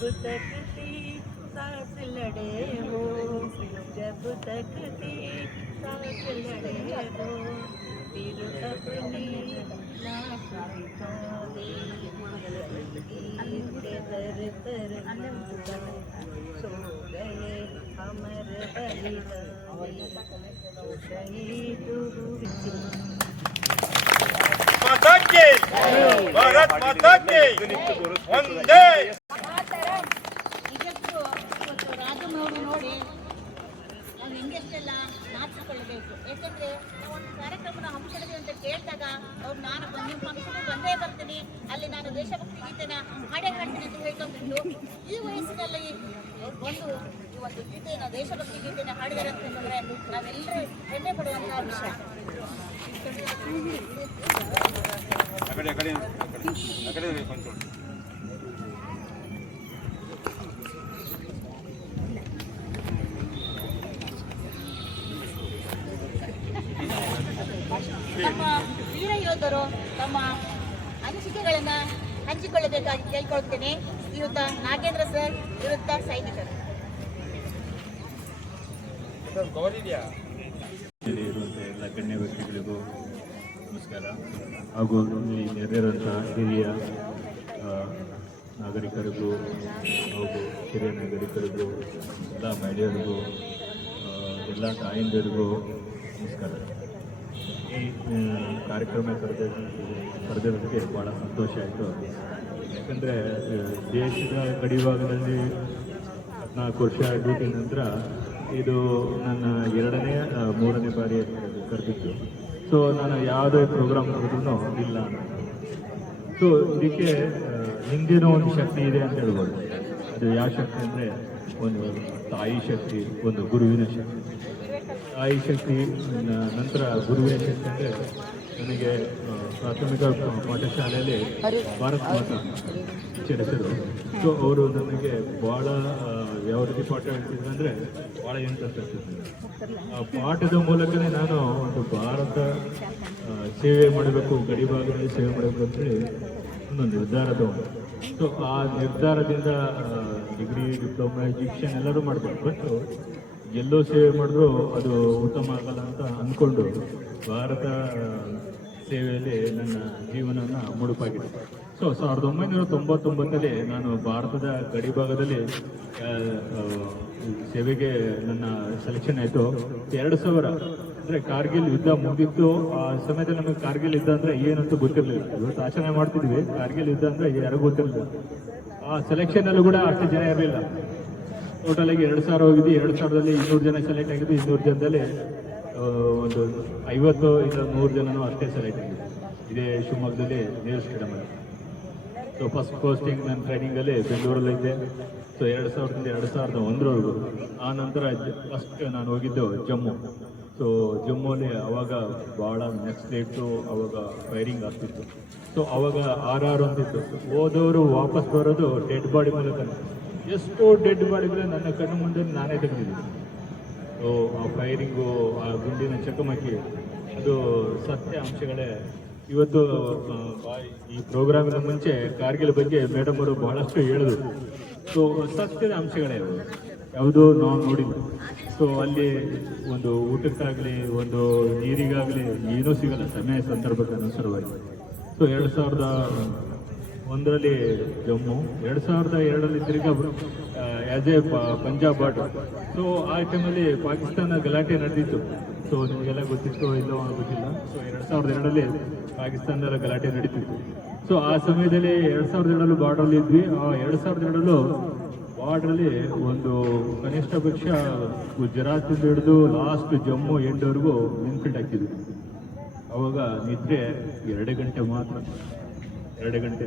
जब तक थी सांस लड़े हो, जब तक थी सांस लड़े हो, फिर अपनी लाश बिछा दे, के दर तर सो गए अमर बलिदानी, शहीद माता की भारत माता की वंदे. ರಾಜನವರು ನೋಡಿ ನಾವು ಹೆಂಗೆಷ್ಟೆಲ್ಲ ನಾಚಿಕೊಳ್ಳಬೇಕು. ಯಾಕಂದ್ರೆ ನಾವು ಒಂದು ಕಾರ್ಯಕ್ರಮನ ಹಮ್ಮಿಕೊಂಡಿದ್ದೀವಿ ಅಂತ ಕೇಳಿದಾಗ ಅವ್ರು ನಾನು ನಿಮ್ಮ ಫಂಕ್ಷನ್ಗೆ ಬಂದೇ ಬರ್ತೀನಿ, ಅಲ್ಲಿ ನಾನು ದೇಶಭಕ್ತಿ ಗೀತೆನ ಹಾಡೇ ಹಾಡ್ತೀನಿ ಅಂತ ಹೇಳ್ಕೊಂಡ್ಬಿಟ್ಟು ಈ ವಯಸ್ಸಿನಲ್ಲಿ ಬಂದು ಈ ಒಂದು ಗೀತೆನ ದೇಶಭಕ್ತಿ ಗೀತೆನ ಹಾಡಿದ್ದಾರೆ ಅಂತಂದ್ರೆ ನಾವೆಲ್ಲರೂ ಹೆಮ್ಮೆ ಪಡುವಂತಹ ವಿಷಯ. ನಮ್ಮ ವೀರ ಯೋಧರು ತಮ್ಮ ಅನಿಸಿಕೆಗಳನ್ನ ಹಂಚಿಕೊಳ್ಳಬೇಕಾಗಿ ಕೇಳ್ಕೊಳ್ತೇನೆ. ಶ್ರೀಯುತ ನಾಗೇಂದ್ರ ಸರ್ ನಿವೃತ್ತ ಸೈನಿಕರು. ಎಲ್ಲ ಗಣ್ಯ ವ್ಯಕ್ತಿಗಳಿಗೂ ನಮಸ್ಕಾರ. ಹಾಗೂ ಇಲ್ಲಿ ನೆರೆದಿರುವಂಥ ಹಿರಿಯ ನಾಗರಿಕರಿಗೂ ಹಾಗೂ ಹಿರಿಯ ನಾಗರಿಕರಿಗೂ ಎಲ್ಲ ಮಹಿಳೆಯರಿಗೂ ಎಲ್ಲ ತಾಯಿಂದರಿಗೂ ನಮಸ್ಕಾರ. ಈ ಕಾರ್ಯಕ್ರಮ ಕರೆದಿರೋದಕ್ಕೆ ಭಾಳ ಸಂತೋಷ ಆಯಿತು. ಯಾಕಂದರೆ ದೇಶದ ಗಡಿಭಾಗದಲ್ಲಿ 14 ವರ್ಷ ಡ್ಯೂಟಿ ನಂತರ ಇದು ನನ್ನ 3ನೇ ಬಾರಿ ಕರೆದಿತ್ತು. ಸೊ ನಾನು ಯಾವುದೇ ಪ್ರೋಗ್ರಾಮ್ ಕರೆದ್ರೂ ಇಲ್ಲ. ಸೊ ಇದಕ್ಕೆ ಹಿಂದಿನ ಒಂದು ಶಕ್ತಿ ಇದೆ ಅಂತ ಹೇಳ್ಬೋದು. ಅದು ಯಾವ ಶಕ್ತಿ ಅಂದರೆ ಒಂದು ತಾಯಿ ಶಕ್ತಿ, ಒಂದು ಗುರುವಿನ ಶಕ್ತಿ. ತಾಯಿ ಶಕ್ತಿ ನಂತರ ಗುರುವಿನ ಶಕ್ತಿ ಅಂದರೆ ನನಗೆ ಪ್ರಾಥಮಿಕ ಪಾಠಶಾಲೆಯಲ್ಲಿ ಭಾರತ್ ಮಾತಾ ಚರಿಸಿದ್ರು. ಸೊ ಅವರು ನನಗೆ ಭಾಳ ಯಾವ ರೀತಿ ಪಾಠ ಹೇಳ್ತಿದ್ರು ಅಂದರೆ ಭಾಳ ಇಂಟ್ರೆಸ್ಟ್ ಆಗ್ತಿದ್ರು. ಆ ಪಾಠದ ಮೂಲಕನೇ ನಾನು ಒಂದು ಭಾರತ ಸೇವೆ ಮಾಡಬೇಕು, ಗಡಿಭಾಗದಲ್ಲಿ ಸೇವೆ ಮಾಡಬೇಕು ಅಂತೇಳಿ ಒಂದು ನಿರ್ಧಾರ ತಗೊಂಡೆ. ಸೊ ಆ ನಿರ್ಧಾರದಿಂದ ಡಿಗ್ರಿ, ಡಿಪ್ಲೊಮಾ, ಎಜುಕೇಷನ್ ಎಲ್ಲರೂ ಮಾಡಬೇಕು. ಬಟ್ ಎಲ್ಲೋ ಸೇವೆ ಮಾಡಿದ್ರು ಅದು ಉತ್ತಮ ಆಗಲ್ಲ ಅಂತ ಅಂದ್ಕೊಂಡು ಭಾರತ ಸೇವೆಯಲ್ಲಿ ನನ್ನ ಜೀವನವನ್ನು ಮುಡುಪಾಗಿದೆ. ಸೊ 1999ರಲ್ಲಿ ನಾನು ಭಾರತದ ಗಡಿಭಾಗದಲ್ಲಿ ಸೇವೆಗೆ ನನ್ನ ಸೆಲೆಕ್ಷನ್ ಆಯಿತು. 2000 ಅಂದರೆ ಕಾರ್ಗಿಲ್ ಯುದ್ಧ ಮುಗಿತ್ತು. ಆ ಸಮಯದಲ್ಲಿ ನಮಗೆ ಕಾರ್ಗಿಲ್ ಯುದ್ಧ ಅಂದರೆ ಏನಂತೂ ಗೊತ್ತಿರಲಿಲ್ಲ. ಇವತ್ತು ಆಚರಣೆ ಮಾಡ್ತಿದ್ವಿ, ಕಾರ್ಗಿಲ್ ಯುದ್ಧ ಅಂದರೆ ಯಾರಿಗೂ ಗೊತ್ತಿರಲಿಲ್ಲ. ಆ ಸೆಲೆಕ್ಷನಲ್ಲೂ ಕೂಡ ಅಷ್ಟು ಜನ ಇರಲಿಲ್ಲ. ಟೋಟಲಾಗಿ 2000 ಹೋಗಿದ್ದು. 2000ರಲ್ಲಿ 200 ಜನ ಸೆಲೆಕ್ಟ್ ಆಗಿದ್ದು. 200 ಜನದಲ್ಲಿ ಒಂದು 50 ಇಲ್ಲ 100 ಜನನೂ ಅಷ್ಟೇ ಸೆಲೆಕ್ಟ್ ಆಗಿದೆ. ಇದೇ ಶಿವಮೊಗ್ಗದಲ್ಲಿ ನೇರು ಸ್ಟೇಡಿಯಮಲ್ಲಿ. ಸೊ ಫಸ್ಟ್ ಪೋಸ್ಟಿಂಗ್ ನನ್ನ ಟ್ರೈನಿಂಗಲ್ಲಿ ಬೆಂಗಳೂರಲ್ಲಿದ್ದೆ. ಸೊ 2000ರಿಂದ 2001ರವರೆಗೂ. ಆ ನಂತರ ಫಸ್ಟ್ ನಾನು ಹೋಗಿದ್ದು ಜಮ್ಮು. ಸೊ ಜಮ್ಮುವಲ್ಲಿ ಅವಾಗ ಭಾಳ ನೆಕ್ಸ್ಟ್ ಅವಾಗ ಫೈರಿಂಗ್ ಆಗ್ತಿತ್ತು. ಸೊ ಅವಾಗ RR ಅಂತಿತ್ತು. ಹೋದವರು ವಾಪಸ್ ಬರೋದು ಡೆಡ್ ಬಾಡಿ ಮೂಲಕ. ಎಷ್ಟೋ ಡೆಡ್ ಬಾಡಿಗಳು ನನ್ನ ಕಣ್ಣು ಮುಂದೆ ನಾನೇ ತೆಗೆದಿದ್ದೀನಿ. ಸೊ ಆ ಫೈರಿಂಗು, ಆ ಗುಂಡಿನ ಚಕಮಕಿ, ಅದು ಸತ್ಯ ಅಂಶಗಳೇ ಇವತ್ತು ಈ ಪ್ರೋಗ್ರಾಮಿನ ಮುಂಚೆ ಕಾರ್ಗಿಲ್ ಬಗ್ಗೆ ಮೇಡಮ್ ಅವರು ಬಹಳಷ್ಟು ಹೇಳಿದ್ರು. ಸೊ ಸತ್ಯದ ಅಂಶಗಳೇ ಯಾವುದೋ ನಾವು ನೋಡಿದ್ವಿ. ಸೊ ಅಲ್ಲಿ ಒಂದು ಊಟಕ್ಕಾಗಲಿ ಒಂದು ನೀರಿಗಾಗಲಿ ಏನೂ ಸಿಗಲ್ಲ ಸಮಯ ಸಂದರ್ಭಕ್ಕೆ ಅನುಸಾರವಾಗಿ. ಸೊ 2001ರಲ್ಲಿ ಜಮ್ಮು, 2002ರಲ್ಲಿ ತಿರ್ಗಾ as A Punjab border. So ಆ ಟೈಮಲ್ಲಿ ಪಾಕಿಸ್ತಾನ ಗಲಾಟೆ ನಡೆದಿತ್ತು. ಸೊ ನಿಮಗೆಲ್ಲ ಗೊತ್ತಿತ್ತು ಇಲ್ಲೋ ಗೊತ್ತಿಲ್ಲ. ಸೊ 2002ರಲ್ಲಿ ಪಾಕಿಸ್ತಾನದ ಗಲಾಟೆ ನಡೀತಿತ್ತು. ಸೊ ಆ ಸಮಯದಲ್ಲಿ 2002ರಲ್ಲಿ ಬಾರ್ಡ್ರಲ್ಲಿ ಇದ್ವಿ. ಆ 2002ರಲ್ಲೂ ಬಾರ್ಡ್ರಲ್ಲಿ ಒಂದು ಕನಿಷ್ಠ ಪಕ್ಷ ಗುಜರಾತ್ ಹಿಡಿದು ಲಾಸ್ಟ್ ಜಮ್ಮು ಎಂಡ್ವರೆಗೂ ಇನ್ಫಿಲ್ಟ್ ಹಾಕಿದ್ವಿ. ಅವಾಗ ನಿದ್ರೆ 2 ಗಂಟೆ ಮಾತ್ರ, 2 ಗಂಟೆ.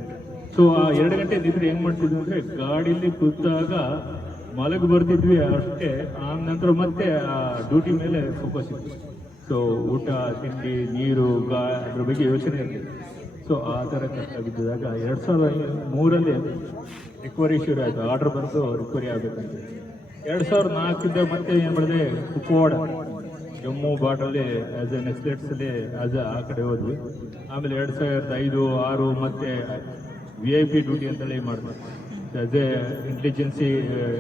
ಸೊ ಆ 2 ಗಂಟೆ ನಿದ್ರೆ ಹೆಂಗ್ ಮಾಡ್ತಿದ್ವಿ ಅಂದ್ರೆ ಗಾಡಿಲಿ ಕೂತಾಗ ಮಲಗಿ ಬರ್ತಿದ್ವಿ ಅಷ್ಟೇ. ಆ ನಂತರ ಮತ್ತೆ ಆ ಡ್ಯೂಟಿ ಮೇಲೆ ಫೋಕಸ್ ಇತ್ತು. ಸೊ ಊಟ ತಿಂಡಿ ನೀರು ಅದ್ರ ಬಗ್ಗೆ ಯೋಚನೆ ಇರಲಿಲ್ಲ. ಸೊ ಆ ಥರ ಕಷ್ಟ ಬಿದ್ದಾಗ 2003ರಲ್ಲಿ ರಿಕವರಿ ಶುರು ಆಯಿತು. ಆರ್ಡರ್ ಬರೆದು ರಿಕವರಿ ಆಗಬೇಕಂತ 2004ರಿಂದ ಮತ್ತೆ ಏನು ಮಾಡಿದೆ, ಕುಪ್ವಾಡ ಜಮ್ಮು ಬಾರ್ಡ್ರಲ್ಲಿ ಆಸ್ ಎ ನೆಕ್ಸ್ಲೆಟ್ಸಲ್ಲಿ ಆ ಕಡೆ ಹೋದ್ವಿ. ಆಮೇಲೆ 2005, 2006 ಮತ್ತೆ VIP ಡ್ಯೂಟಿ ಅಂತೇಳಿ ಮಾಡಿದೆ. ಆಸ್ ಎ ಇಂಟೆಲಿಜೆನ್ಸಿ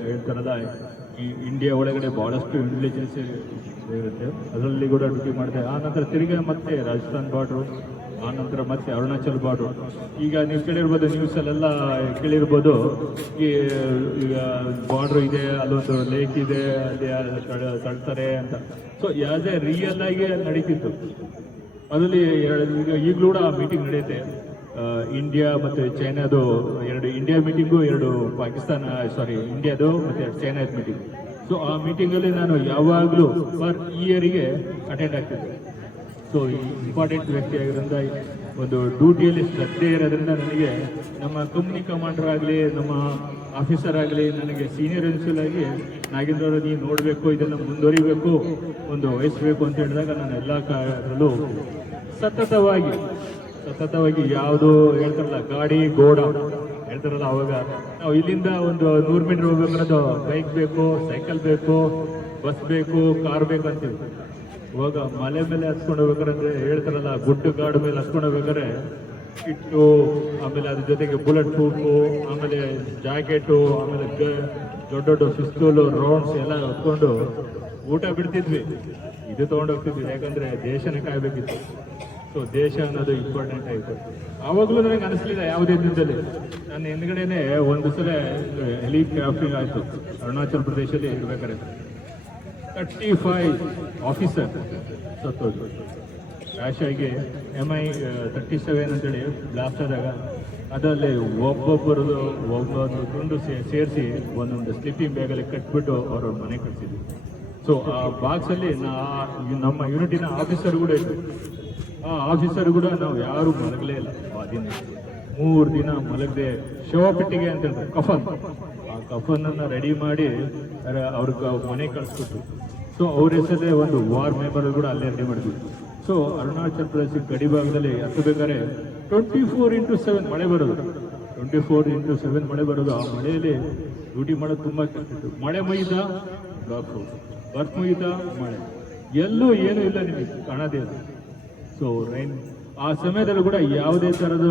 ಹೇಳ್ತಾರಲ್ಲ, ಈ ಇಂಡಿಯಾ ಒಳಗಡೆ ಭಾಳಷ್ಟು ಇಂಟೆಲಿಜೆನ್ಸಿ ಇರುತ್ತೆ, ಅದರಲ್ಲಿ ಕೂಡ ಡ್ಯೂಟಿ ಮಾಡಿದೆ. ಆ ನಂತರ ತಿರುಗಿ ಮತ್ತೆ ರಾಜಸ್ಥಾನ್ ಬಾರ್ಡ್ರು, ಆ ನಂತರ ಮತ್ತೆ ಅರುಣಾಚಲ್ ಬಾರ್ಡ್ರು. ಈಗ ನೀವು ಕೇಳಿರ್ಬೋದು, ನ್ಯೂಸಲ್ಲೆಲ್ಲ ಕೇಳಿರ್ಬೋದು, ಈಗ ಬಾರ್ಡ್ರು ಇದೆ, ಅಲ್ಲೊಂದು ಲೇಕ್ ಇದೆ, ಅಲ್ಲಿ ತಳ್ತಾರೆ ಅಂತ. ಸೊ ಆಸ್ ಎ ರಿಯಲ್ ಆಗಿ ನಡೀತಿತ್ತು. ಅದರಲ್ಲಿ ಈಗಲೂ ಕೂಡ ಮೀಟಿಂಗ್ ನಡೆಯುತ್ತೆ. ಇಂಡಿಯಾ ಮತ್ತು ಚೈನಾದು 2 ಇಂಡಿಯಾ ಮೀಟಿಂಗು, 2 ಪಾಕಿಸ್ತಾನ ಇಂಡಿಯಾದು ಮತ್ತು ಚೈನಾದ ಮೀಟಿಂಗ್. ಸೊ ಆ ಮೀಟಿಂಗಲ್ಲಿ ನಾನು ಯಾವಾಗಲೂ ಪರ್ ಇಯರಿಗೆ ಅಟೆಂಡ್ ಆಗ್ತಿದ್ದೆ. ಸೊ ಈ ಇಂಪಾರ್ಟೆಂಟ್ ವ್ಯಕ್ತಿ ಆಗಿರೋದ್ರಿಂದ, ಒಂದು ಡ್ಯೂಟಿಯಲ್ಲಿ ಶ್ರದ್ಧೆ ಇರೋದ್ರಿಂದ ನನಗೆ ನಮ್ಮ ಕಂಪ್ನಿ ಕಮಾಂಡರ್ ಆಗಲಿ, ನಮ್ಮ ಆಫೀಸರ್ ಆಗಲಿ, ನನಗೆ ಸೀನಿಯರ್ ಇನ್ಸಿಲ್ ಆಗಿ ನಾಗೇಂದ್ರ ಅವರು ನೀವು ನೋಡಬೇಕು, ಇದನ್ನು ಮುಂದುವರಿಬೇಕು, ಒಂದು ವಹಿಸಬೇಕು ಅಂತ ಹೇಳಿದಾಗ ನಾನು ಎಲ್ಲ ಕಾರ್ಯದಲ್ಲೂ ಸತತವಾಗಿ ಯಾವುದು ಹೇಳ್ತಾರಲ್ಲ ಗಾಡಿ ಗೋಡ ಹೇಳ್ತಾರಲ್ಲ, ಅವಾಗ ನಾವು ಇಲ್ಲಿಂದ ಒಂದು 100 ಮೀಟರ್ ಹೋಗ್ಬೇಕನ್ನೋದು ಬೈಕ್ ಬೇಕು, ಸೈಕಲ್ ಬೇಕು, ಬಸ್ ಬೇಕು, ಕಾರ್ ಬೇಕು ಅಂತೀವಿ. ಇವಾಗ ಮಲೆ ಮೇಲೆ ಹತ್ಕೊಂಡು ಹೋಗ್ಬೇಕಾದ್ರೆ ಹೇಳ್ತಾರಲ್ಲ, ಗುಡ್ಡ ಗಾಡು ಮೇಲೆ ಹತ್ಕೊಂಡು ಹೋಗ್ಬೇಕಾದ್ರೆ ಕಿಟ್ಟು, ಆಮೇಲೆ ಅದ್ರ ಜೊತೆಗೆ ಬುಲೆಟ್ ಪ್ರೂಫು, ಆಮೇಲೆ ಜಾಕೆಟು, ಆಮೇಲೆ ದೊಡ್ಡ ಪಿಸ್ತೂಲು, ರೌಂಡ್ಸ್ ಎಲ್ಲ ಹೊತ್ಕೊಂಡು ಊಟ ಬಿಡ್ತಿದ್ವಿ. ಇದು ತೊಗೊಂಡೋಗ್ತಿದ್ವಿ, ಯಾಕಂದ್ರೆ ದೇಶನ ಕಾಯ್ಬೇಕಿತ್ತು. ಸೊ ದೇಶ ಅನ್ನೋದು ಇಂಪಾರ್ಟೆಂಟ್ ಆಯಿತು. ಆವಾಗಲೂ ನನಗೆ ಅನಿಸ್ಲಿಲ್ಲ ಯಾವುದೇ ದಿನದಲ್ಲಿ. ನನ್ನ ಹಿಂದ್ಗಡೆನೆ ಒಂದು ಸಲ ಹೆಲಿಕಾಪ್ಟರಿಂಗ್ ಆಯಿತು ಅರುಣಾಚಲ್ ಪ್ರದೇಶದಲ್ಲಿ ಇರ್ಬೇಕಾದ್ರೆ. 35 ಆಫೀಸರ್ ಸತ್ತೋದು. ಕ್ರ್ಯಾಶ್ ಆಗಿ MI-37 ಅಂತೇಳಿ ಬ್ಲಾಸ್ಟ್ ಆದಾಗ ಅದರಲ್ಲಿ ಒಬ್ಬೊಬ್ಬರದು ಒಂದೊಂದು ತುಂಡು ಸೇರಿಸಿ ಒಂದೊಂದು ಸ್ಲೀಪಿಂಗ್ ಬ್ಯಾಗಲ್ಲಿ ಕಟ್ಬಿಟ್ಟು ಅವ್ರ ಮನೆ ಕಳಿಸಿದ್ವಿ. ಸೊ ಆ ಬಾಕ್ಸಲ್ಲಿ ನಮ್ಮ ಯೂನಿಟಿನ ಆಫೀಸರ್ ಕೂಡ ಇತ್ತು. ಆ ಆಫೀಸರ್ ಕೂಡ ನಾವು ಯಾರು ಮಲಗಲೇ ಇಲ್ಲ. ಆ ದಿನ 3 ದಿನ ಮಲಗದೆ ಶವಪೆಟ್ಟಿಗೆ ಅಂತ ಹೇಳ್ತಾರೆ, ಕಫನ್, ಆ ಕಫನನ್ನು ರೆಡಿ ಮಾಡಿ ಅವ್ರಿಗೆ ಮನೆ ಕಳಿಸ್ಬಿಟ್ಟು. ಸೊ ಅವ್ರ ಹೆಸರೇ ಒಂದು ವಾರ್ ಮೆಮೋರಿಯಲ್ ಕೂಡ ಅಲ್ಲೇ ರೆಡಿ ಮಾಡಿದ್ವಿ. ಸೊ ಅರುಣಾಚಲ್ ಪ್ರದೇಶ ಗಡಿ ಭಾಗದಲ್ಲಿ ಹತ್ತಬೇಕಾದ್ರೆ 24x7 ಮಳೆ ಬರೋದು, 24x7 ಮಳೆ ಬರೋದು. ಆ ಮಳೆಯಲ್ಲಿ ಡ್ಯೂಟಿ ಮಾಡೋದು ತುಂಬ ಕಷ್ಟ ಇತ್ತು. ಮಳೆ ಮುಗಿದ ಬರ್ಫ್ ಮುಗಿದ ಮಳೆ, ಎಲ್ಲೂ ಏನೂ ಇಲ್ಲ, ನಿಮಗೆ ಕಾಣೋದೇ ಇಲ್ಲ. ಸೊ ರೈನ್ ಆ ಸಮಯದಲ್ಲೂ ಕೂಡ ಯಾವುದೇ ಥರದ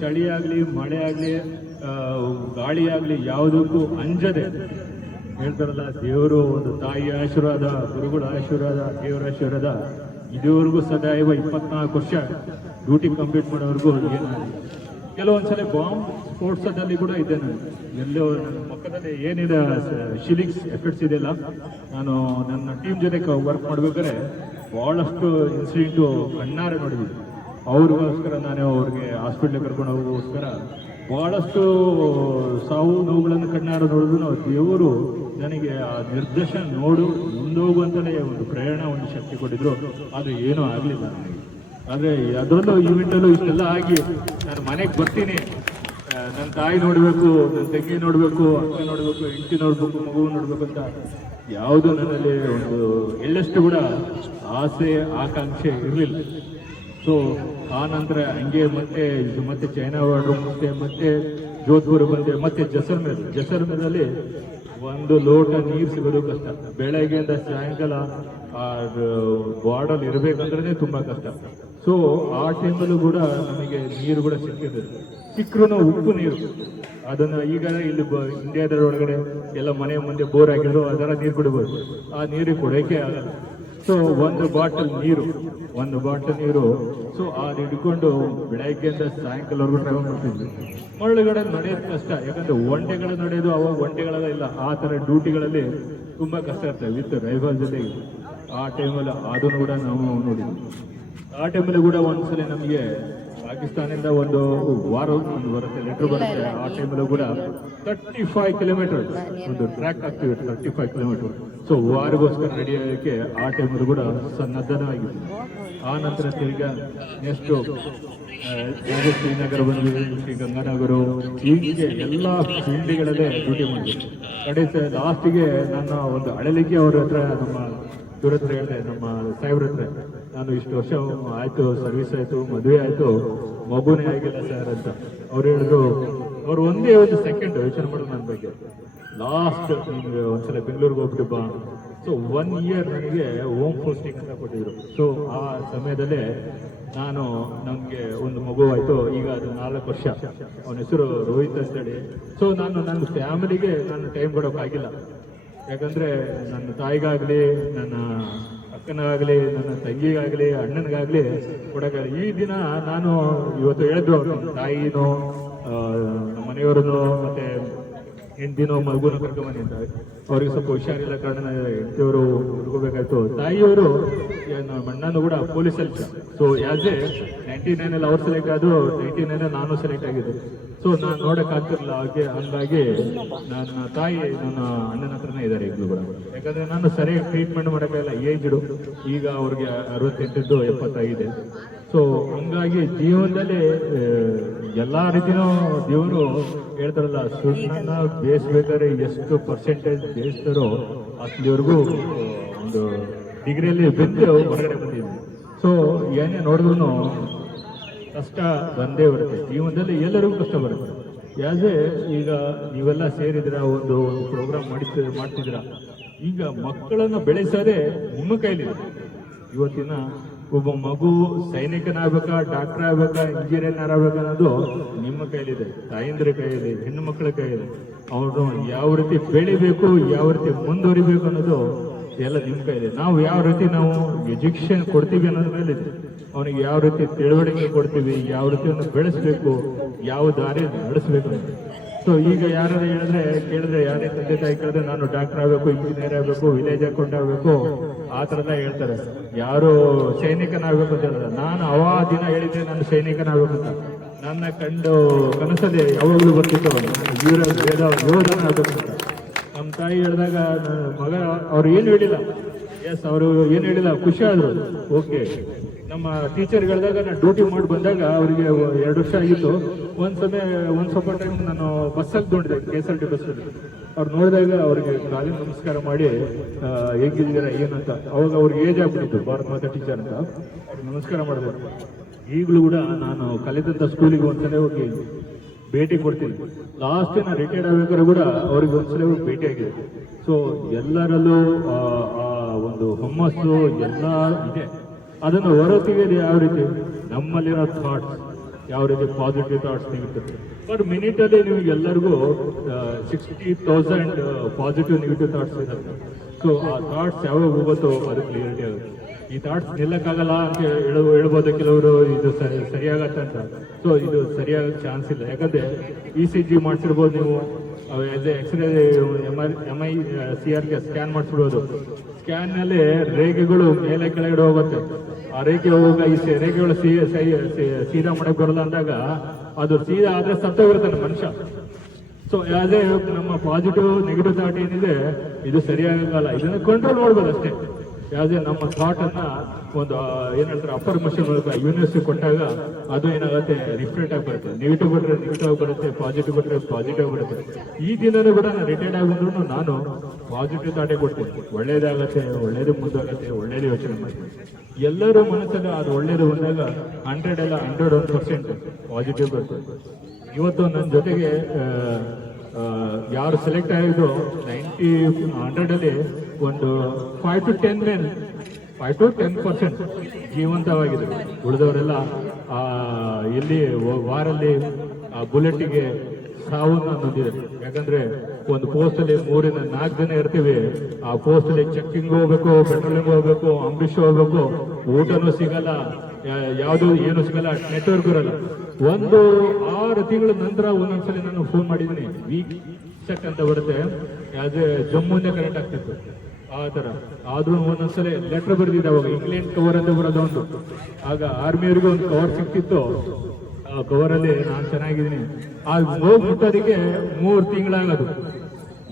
ಚಳಿ ಆಗಲಿ, ಮಳೆ ಆಗಲಿ, ಗಾಳಿ ಆಗಲಿ ಯಾವುದಕ್ಕೂ ಅಂಜದೆ ಹೇಳ್ತಾರಲ್ಲ, ದೇವರು ಒಂದು ತಾಯಿಯ ಆಶೀರ್ವಾದ, ಗುರುಗಳ ಆಶೀರ್ವಾದ, ದೇವರ ಆಶೀರ್ವಾದ ಇದುವರೆಗೂ ಸದಾಯವ 24 ವರ್ಷ ಡ್ಯೂಟಿ ಕಂಪ್ಲೀಟ್ ಮಾಡೋವರೆಗೂ ಏನು. ಕೆಲವೊಂದ್ಸಲ ಬಾಂಬ್ ಸ್ಫೋಟದಲ್ಲಿ ಕೂಡ ಇದ್ದೆ ನಾನು. ಎಲ್ಲೋ ನನ್ನ ಪಕ್ಕದಲ್ಲಿ ಏನಿದೆ ಶಿಲಿಕ್ಸ್ ಎಫೆಕ್ಟ್ಸ್ ಇದೆಯಲ್ಲ, ನಾನು ನನ್ನ ಟೀಮ್ ಜೊತೆ ವರ್ಕ್ ಮಾಡ್ಬೇಕಾದ್ರೆ ಭಾಳಷ್ಟು ಇನ್ಸಿಡೆಂಟು ಕಣ್ಣಾರೆ ನೋಡಿದ್ವಿ. ಅವ್ರಿಗೋಸ್ಕರ ನಾನು ಅವ್ರಿಗೆ ಹಾಸ್ಪಿಟ್ಲಿಗೆ ಕರ್ಕೊಂಡು ಹೋಗೋಗೋಸ್ಕರ ಭಾಳಷ್ಟು ಸಾವು ನೋವುಗಳನ್ನು ಕಣ್ಣಾರೆ ನೋಡಿದ್ರು. ನಾವು ದೇವರು ನನಗೆ ಆ ನಿರ್ದೇಶನ ನೋಡು ಮುಂದೋಗುವಂತಲೇ ಒಂದು ಪ್ರೇರಣ, ಒಂದು ಶಕ್ತಿ ಕೊಟ್ಟಿದ್ರು. ಅದು ಏನೂ ಆಗಲಿಲ್ಲ ನನಗೆ. ಆದರೆ ಅದರಲ್ಲೂ ಈವೆಂಟಲ್ಲೂ ಇಷ್ಟೆಲ್ಲ ಆಗಿ ನಾನು ಮನೆಗೆ ಬರ್ತೀನಿ, ನನ್ನ ತಾಯಿ ನೋಡಬೇಕು, ನನ್ನ ತಂಗಿ ನೋಡಬೇಕು, ಅಕ್ಕ ನೋಡಬೇಕು, ಹೆಂಡತಿ ನೋಡಬೇಕು, ಮಗು ನೋಡಬೇಕು ಅಂತ ಯಾವುದು ನನ್ನಲ್ಲಿ ಒಂದು ಎಳ್ಳಷ್ಟು ಕೂಡ ಆಸೆ ಆಕಾಂಕ್ಷೆ ಇರಲಿಲ್ಲ. ಸೊ ಆ ನಂತರ ಹಂಗೆ ಮತ್ತೆ ಚೈನಾ ಬಾರ್ಡ್ರು, ಮತ್ತೆ ಜೋಧ್ಪುರ ಬಂದೆ, ಮತ್ತೆ ಜೈಸಲ್ಮೇರಲ್ಲಿ ಒಂದು ಲೋಟ ನೀರು ಸಿಗೋದು ಕಷ್ಟ. ಬೆಳಗ್ಗೆಯಿಂದ ಸಾಯಂಕಾಲ ಆ ಬಾರ್ಡಲ್ಲಿ ಇರಬೇಕಂದ್ರೆ ತುಂಬಾ ಕಷ್ಟ. ಸೊ ಆ ಟೈಮಲ್ಲೂ ಕೂಡ ನಮಗೆ ನೀರು ಕೂಡ ಸಿಕ್ಕರೂ ಉಪ್ಪು ನೀರು. ಅದನ್ನ ಈಗ ಇಲ್ಲಿ ಇಂಡಿಯಾದ ಒಳಗಡೆ ಎಲ್ಲ ಮನೆ ಮುಂದೆ ಬೋರ್ ಆಗಿದ್ರು ಅದರ ನೀರು ಕುಡಿಬೋದು. ಆ ನೀರಿಗೆ ಕೊಡೋಕೆ ಆಗಲ್ಲ. ಸೊ ಒಂದು ಬಾಟಲ್ ನೀರು ಸೊ ಅದು ಹಿಡ್ಕೊಂಡು ಬೆಳಗ್ಗೆಯಿಂದ ಸಾಯಂಕಾಲವರೆಗೂ ಟ್ರಾವೆಲ್ ಮಾಡ್ತಿದ್ವಿ. ಒಳಗಡೆ ನಡೆಯೋದು ಕಷ್ಟ, ಯಾಕಂದ್ರೆ ಒಂಟೆಗಳ ನಡೆಯೋದು ಅವಾಗ ಒಂಟೆಗಳೆಲ್ಲ ಇಲ್ಲ. ಆ ತರ ಡ್ಯೂಟಿಗಳಲ್ಲಿ ತುಂಬಾ ಕಷ್ಟ ಇರ್ತದೆ ವಿತ್ ರೈಫಲ್ ಜೊತೆಗೆ. ಆ ಟೈಮಲ್ಲಿ ಅದನ್ನು ಕೂಡ ನಾವು ನೋಡಿದ್ವಿ. ಆ ಟೈಮಲ್ಲಿ ಕೂಡ ಒಂದ್ಸಲ ನಮಗೆ ಪಾಕಿಸ್ತಾನದಿಂದ ಒಂದು ಬರುತ್ತೆ, ಲೆಟರ್ ಬರುತ್ತೆ. ಆ ಟೈಮಲ್ಲೂ ಕೂಡ 35 ಕಿಲೋಮೀಟರ್ ಒಂದು ಟ್ರ್ಯಾಕ್ ಆಗ್ತೀವಿ, 35 ಕಿಲೋಮೀಟರ್. ಸೊ ವಾರಿಗೋಸ್ಕರ ರೆಡಿ ಆಗೋಕ್ಕೆ ಆ ಟೈಮಲ್ಲೂ ಕೂಡ ಸನ್ನದ್ಧನಾಗಿತ್ತು. ಆ ನಂತರ ತಿರ್ಗಾ ನೆಕ್ಸ್ಟ್ ಶ್ರೀನಗರ ಬಂದ್ವಿ, ಶ್ರೀ ಗಂಗಾನಗರ, ಹೀಗೆ ಎಲ್ಲ ಫೀಲ್ಡ್ಗಳಲ್ಲೇ ಡ್ಯೂಟಿ ಮಾಡಿದ್ವಿ. ಕಡೆ ಲಾಸ್ಟಿಗೆ ನನ್ನ ಒಂದು ಅಳಲಿಕ್ಕೆ ಅವ್ರ ಹತ್ರ, ನಮ್ಮ ಇವ್ರ ಹತ್ರ ಹೇಳಿದೆ, ನಮ್ಮ ಸಾಹೇಬ್ರ ಹತ್ರ, ನಾನು ಇಷ್ಟು ವರ್ಷ ಆಯ್ತು, ಸರ್ವಿಸ್ ಆಯ್ತು, ಮದುವೆ ಆಯ್ತು, ಮಗುನೇ ಆಗಿಲ್ಲ ಸರ್ ಅಂತ. ಅವ್ರು ಹೇಳಿದ್ರು, ಅವ್ರು ಒಂದೇ ಒಂದು ಸೆಕೆಂಡ್ ಯೋಚನೆ ಮಾಡೋದು ನನ್ನ ಬಗ್ಗೆ. ಲಾಸ್ಟ್ ನಿಮ್ಗೆ ಒಂದ್ಸಲ ಬೆಂಗಳೂರಿಗೆ ಹೋಗ್ಬಿಟ್ಟು ಬಾ. ಸೊ 1 ಇಯರ್ ನನಗೆ ಹೋಮ್ ಪೋಸ್ಟಿಂಗ್ ಅಂತ ಕೊಟ್ಟಿದ್ರು. ಸೊ ಆ ಸಮಯದಲ್ಲೇ ನಮಗೆ ಒಂದು ಮಗು ಆಯ್ತು. ಈಗ ಅದು 4 ವರ್ಷ. ಅವನ ಹೆಸರು ರೋಹಿತ್ ಅಂತೇಳಿ. ಸೊ ನನ್ನ ಫ್ಯಾಮಿಲಿಗೆ ನಾನು ಟೈಮ್ ಕೊಡೋಕ್ಕಾಗಿಲ್ಲ. ಯಾಕಂದ್ರೆ ನನ್ನ ತಾಯಿಗಾಗ್ಲಿ, ನನ್ನ ಅಕ್ಕನಾಗಲಿ, ನನ್ನ ತಂಗಿಗಾಗಲಿ, ಅಣ್ಣನಿಗಾಗಲಿ ಕೊಡೋಕ್ಕಾಗಲಿ. ಈ ದಿನ ನಾನು ಇವತ್ತು ಹೇಳಿದ್ರು, ತಾಯಿನೋ ನಮ್ಮ ಮನೆಯವರನ್ನು ಮತ್ತೆ ಹೆಂಡತಿನೋ ಮಗುನೋ ಕರ್ಕೊಂಬನ್ನಿ ಅಂತ. ಅವ್ರಿಗೆ ಸ್ವಲ್ಪ ಹುಷಾರಿಲ್ಲ ಕಾರಣ ಹೆಂಡತಿಯವರು ಹುಡ್ಕೋಬೇಕಾಯ್ತು. ತಾಯಿಯವರು ನಮ್ಮ ಅಣ್ಣನೂ ಕೂಡ ಪೊಲೀಸಲ್ಲಿ. ಸೊ ಆಸ್ ಎ 99 ಅವ್ರು ಸೆಲೆಕ್ಟ್ ಆದ್ರು, 99 ನಾನು ಸೆಲೆಕ್ಟ್ ಆಗಿದ್ದೆ. ಸೊ ನಾನು ನೋಡೋಕ್ಕಾಗ್ತಿರಲಿಲ್ಲ. ಹಂಗಾಗಿ ನನ್ನ ತಾಯಿ ನನ್ನ ಅಣ್ಣನ ಹತ್ರನೇ ಇದ್ದಾರೆ ಈಗಲೂ ಕೂಡ. ಯಾಕಂದ್ರೆ ನಾನು ಸರಿಯಾಗಿ ಟ್ರೀಟ್ಮೆಂಟ್ ಮಾಡೋಕ್ಕಾಗಲ್ಲ, ಏಜ್ಡು. ಈಗ ಅವ್ರಿಗೆ 68 70 ಆಗಿದೆ. ಸೊ ಹಂಗಾಗಿ ಜೀವನದಲ್ಲಿ ಎಲ್ಲಾ ರೀತಿನೂ ದೇವರು ಹೇಳ್ತಾರಲ್ಲ, ಸುಣ್ಣನ ಬೇಯಿಸ್ಬೇಕಾದ್ರೆ ಎಷ್ಟು ಪರ್ಸೆಂಟೇಜ್ ಬೇಯಿಸ್ತಾರೋ ಅಷ್ಟವರೆಗೂ ಒಂದು ಡಿಗ್ರಿಯಲ್ಲಿ ಬೆಂದು ಹೊರಗಡೆ ಬಂದಿದ್ವಿ. ಸೊ ಏನೇ ನೋಡಿದ್ರು ಕಷ್ಟ ಬಂದೇ ಬರುತ್ತೆ ಜೀವನದಲ್ಲಿ, ಎಲ್ಲರಿಗೂ ಕಷ್ಟ ಬರುತ್ತೆ. ಯಾಸೆ ಈಗ ನೀವೆಲ್ಲ ಸೇರಿದ್ರ, ಒಂದು ಪ್ರೋಗ್ರಾಮ್ ಮಾಡ್ತಿದ್ದೀರಾ. ಈಗ ಮಕ್ಕಳನ್ನು ಬೆಳೆಸೋದೇ ನಿಮ್ಮ ಕೈಲಿದೆ. ಇವತ್ತಿನ ಒಬ್ಬ ಮಗು ಸೈನಿಕನಾಗಬೇಕಾ, ಡಾಕ್ಟರ್ ಆಗ್ಬೇಕಾ, ಇಂಜಿನಿಯರ್ ಆಗ್ಬೇಕಾ ಅನ್ನೋದು ನಿಮ್ಮ ಕೈಲಿದೆ, ತಾಯಂದ್ರ ಕೈಯಲ್ಲಿ, ಹೆಣ್ಣು ಮಕ್ಕಳ ಕೈಯಲ್ಲಿ. ಅವರು ಯಾವ ರೀತಿ ಬೆಳಿಬೇಕು, ಯಾವ ರೀತಿ ಮುಂದುವರಿಬೇಕು ಅನ್ನೋದು ಎಲ್ಲ ನಿಮ್ಮ ಕೈಲಿದೆ. ನಾವು ಯಾವ ರೀತಿ ಎಜುಕೇಶನ್ ಕೊಡ್ತೀವಿ ಅನ್ನೋದ್ರ ಮೇಲಿದೆ. ಅವನಿಗೆ ಯಾವ ರೀತಿ ತಿಳುವಳಿಕೆ ಕೊಡ್ತೀವಿ, ಯಾವ ರೀತಿ ಅವನು ಬೆಳೆಸ್ಬೇಕು, ಯಾವ ದಾರಿ ನಡೆಸ್ಬೇಕು ಅಂತ. ಸೊ ಈಗ ಯಾರು ಕೇಳಿದ್ರೆ ಯಾರೇ ತಂದೆ ತಾಯಿ ಕೇಳಿದ್ರೆ ನಾನು ಡಾಕ್ಟರ್ ಆಗಬೇಕು, ಇಂಜಿನಿಯರ್ ಆಗಬೇಕು, ವಿಲೇಜ್ ಅಕೌಂಟ್ ಆಗಬೇಕು, ಆ ಥರ ಹೇಳ್ತಾರೆ. ಯಾರು ಸೈನಿಕನಾಗಬೇಕು ಅಂತ ಹೇಳಿದ್ರೆ, ನಾನು ದಿನ ಹೇಳಿದ್ದೆ ನಾನು ಸೈನಿಕನಾಗಬೇಕು ಅಂತ. ನನ್ನ ಕನಸಲ್ಲಿ ಯಾವಾಗಲೂ ಬರ್ತಿತ್ತು ಯೋಧನ ಆಗಬೇಕು ಅಂತ. ನಮ್ಮ ತಾಯಿ ಹೇಳಿದಾಗ ಮಗ ಅವ್ರು ಏನು ಹೇಳಿಲ್ಲ, ಅವರು ಏನು ಹೇಳಿಲ್ಲ, ಖುಷಿ ಆದ್ರು. ಓಕೆ, ನಮ್ಮ ಟೀಚರ್ ಹೇಳಿದಾಗ ನಾನು ಡ್ಯೂಟಿ ಮಾಡಿ ಬಂದಾಗ ಅವರಿಗೆ 2 ವರ್ಷ ಆಗಿತ್ತು. ಒಂದು ಸ್ವಲ್ಪ ಟೈಮ್ ನಾನು ಬಸ್ಸಲ್ಲಿ ನೋಡಿದೆ, KSRT ಬಸ್ಸಲ್ಲಿ. ಅವ್ರು ನೋಡಿದಾಗ ಅವ್ರಿಗೆ ಕಾಲಿನ ನಮಸ್ಕಾರ ಮಾಡಿ ಹೇಗಿದ್ದೀರಾ ಏನಂತ. ಅವಾಗ ಅವ್ರಿಗೆ ಏಜ್ ಆಗ್ಬಿಟ್ಟಿತ್ತು, ಭಾರತ ಮಾತಾ ಟೀಚರ್ ಅಂತ. ಅವ್ರಿಗೆ ನಮಸ್ಕಾರ ಮಾಡಿದೆ. ಈಗಲೂ ಕೂಡ ನಾನು ಕಲಿತಂತ ಸ್ಕೂಲಿಗೆ ಒಂದ್ಸಲ ಹೋಗಿ ಭೇಟಿ ಕೊಡ್ತೀನಿ. ಲಾಸ್ಟ್ ನಾನು ರಿಟೈರ್ಡ್ ಆಗ್ಬೇಕಾದ್ರೆ ಕೂಡ ಅವ್ರಿಗೆ ಒಂದ್ಸಲ ಹೋಗಿ ಭೇಟಿ ಆಗಿದೆ. ಸೊ ಎಲ್ಲರಲ್ಲೂ ಆ ಒಂದು ಹುಮ್ಮಸ್ಸು ಎಲ್ಲ ಇದೆ. ಅದನ್ನು ಹೊರತೆಗೆದು ಯಾವ ರೀತಿ ನಮ್ಮಲ್ಲಿರೋ ಥಾಟ್ಸ್, ಯಾವ ರೀತಿ ಪಾಸಿಟಿವ್ ಥಾಟ್ಸ್ ನಿಗುತ್ತೆ. ಬಟ್ ಮಿನಿಟಲ್ಲಿ ನಿಮಗೆ ಎಲ್ಲರಿಗೂ 60,000 ಪಾಸಿಟಿವ್ ನೆಗೆಟಿವ್ ಥಾಟ್ಸ್ ಇರುತ್ತೆ. ಸೊ ಆ ಥಾಟ್ಸ್ ಯಾವಾಗ ಹೋಗುತ್ತೋ ಅದು ಕ್ಲಿಯರಿಟಿ ಆಗುತ್ತೆ. ಈ ಥಾಟ್ಸ್ ನಿಲ್ಲಕ್ಕಾಗಲ್ಲ ಅಂತ ಹೇಳ್ಬೋದು ಕೆಲವರು, ಇದು ಸರಿಯಾಗತ್ತೆ ಅಂತ. ಸೊ ಇದು ಸರಿಯಾಗಕ್ಕೆ ಚಾನ್ಸ್ ಇಲ್ಲ. ಯಾಕಂದ್ರೆ ECG ಮಾಡಿಸಿರ್ಬೋದು ನೀವು, ಎಕ್ಸ್ರೇ MI CR ಸ್ಕ್ಯಾನ್ ಮಾಡಿಸ್ಬಿಡ್ಬೋದು. ಸ್ಕ್ಯಾನ್ನಲ್ಲಿ ರೇಖೆಗಳು ಮೇಲೆ ಕೆಳಗಡೆ ಹೋಗುತ್ತೆ. ಆ ರೇಖೆ ಹೋಗುವಾಗ ಈ ರೇಖೆಗಳು ಸೀದಾ ಮಾಡಕ್ಕೆ ಬರಲ್ಲ ಅಂದಾಗ ಅದು ಸೀದಾ ಆದ್ರೆ ಸತ್ತೋಗಿರ್ತಾನೆ ಮನುಷ್ಯ. ಸೊ ಯಾವುದೇ ನಮ್ಮ ಪಾಸಿಟಿವ್ ನೆಗೆಟಿವ್ ಥಾಟ್ ಏನಿದೆ ಇದು ಸರಿಯಾಗಲ್ಲ. ಇದನ್ನು ಕಂಟ್ರೋಲ್ ಮಾಡ್ಬೋದು ಅಷ್ಟೇ. ಯಾವುದೇ ನಮ್ಮ ಥಾಟ್ ಅನ್ನ ಒಂದು ಏನ್ ಹೇಳ್ತಾರೆ ಅಪ್ಪರ್ ಮಷನ್ ಮೂಲಕ ಯೂನಿವರ್ಸಿಟಿ ಕೊಟ್ಟಾಗ ಅದು ಏನಾಗುತ್ತೆ, ರಿಫ್ರೆಂಟ್ ಆಗಿ ಬರುತ್ತೆ. ನೆಗೆಟಿವ್ ಕೊಟ್ಟರೆ ನೆಗೆಟಿವ್ ಆಗಿ ಬರುತ್ತೆ, ಪಾಸಿಟಿವ್ ಕೊಟ್ಟರೆ ಪಾಸಿಟಿವ್ ಬರುತ್ತೆ. ಈ ದಿನನೂ ಕೂಡ ನಾನು ರಿಟೈರ್ಡ್ ಆಗಿದ್ರು ನಾನು ಪಾಸಿಟಿವ್ ಥಾಟೇ ಕೊಡ್ತೀನಿ. ಒಳ್ಳೇದಾಗತ್ತೆ, ಒಳ್ಳೇದು ಮುಂದಾಗತ್ತೆ, ಒಳ್ಳೇದು ಯೋಚನೆ ಮಾಡ್ತೀನಿ. ಎಲ್ಲರೂ ಮನಸ್ಸಲ್ಲಿ ಅದು ಒಳ್ಳೇದು ಬಂದಾಗ 100 ಅಲ್ಲ 101% ಪಾಸಿಟಿವ್ ಬರುತ್ತೆ. ಇವತ್ತು ನನ್ನ ಜೊತೆಗೆ ಯಾರು ಸೆಲೆಕ್ಟ್ ಆಗಿದ್ರು 100 ಒಂದು 5 to 10% ಜೀವಂತವಾಗಿದ್ರು. ಉಳಿದವರೆಲ್ಲ ಇಲ್ಲಿ ವಾರಲ್ಲಿ ಬುಲೆಟ್ಗೆ ಸಾವನ್ನ ನೊಂದಿದ್ದಾರೆ. ಯಾಕಂದ್ರೆ ಒಂದು ಪೋಸ್ಟಲ್ಲಿ 3 ರಿಂದ 4 ಜನ ಇರ್ತೀವಿ. ಆ ಪೋಸ್ಟಲ್ಲಿ ಚೆಕ್ಕಿಂಗ್ ಹೋಗ್ಬೇಕು, ಪೆಟ್ರೋಲಿಂಗ್ ಹೋಗ್ಬೇಕು, ಅಂಬರೀಷ್ ಹೋಗ್ಬೇಕು, ಊಟನೂ ಸಿಗಲ್ಲ, ಯಾವುದು ಏನು ಸಿಗಲ್ಲ, ನೆಟ್ವರ್ಕ್ ಇರಲ್ಲ. ಒಂದು 6 ತಿಂಗಳ ನಂತರ ಒಂದೊಂದ್ಸಲಿ ನಾನು ಫೋನ್ ಮಾಡಿದ್ದೀನಿ. ವೀಕ್ ಸೆಟ್ ಅಂತ ಬರುತ್ತೆ, ಅದೇ ಜಮ್ಮುವಿಂದ ಕನೆಕ್ಟ್ ಆಗ್ತಿತ್ತು ಆ ಥರ. ಆದ್ರೂ ಒಂದೊಂದ್ಸಲಿ ಲೆಟರ್ ಬರೆದಿದ್ದೆ ಅವಾಗ, ಇಂಗ್ಲೆಂಡ್ ಕವರ್ ಅಂತ ಬರೋದು ಒಂದು. ಆಗ ಆರ್ಮಿಯವರಿಗೆ ಒಂದು ಕವರ್ ಸಿಕ್ತಿತ್ತು. ಆ ಕವರಲ್ಲಿ ನಾನು ಚೆನ್ನಾಗಿದ್ದೀನಿ. ಆ ಹೋಗ್ಬಿಟ್ಟೋದಕ್ಕೆ 3 ತಿಂಗಳಾಗದು,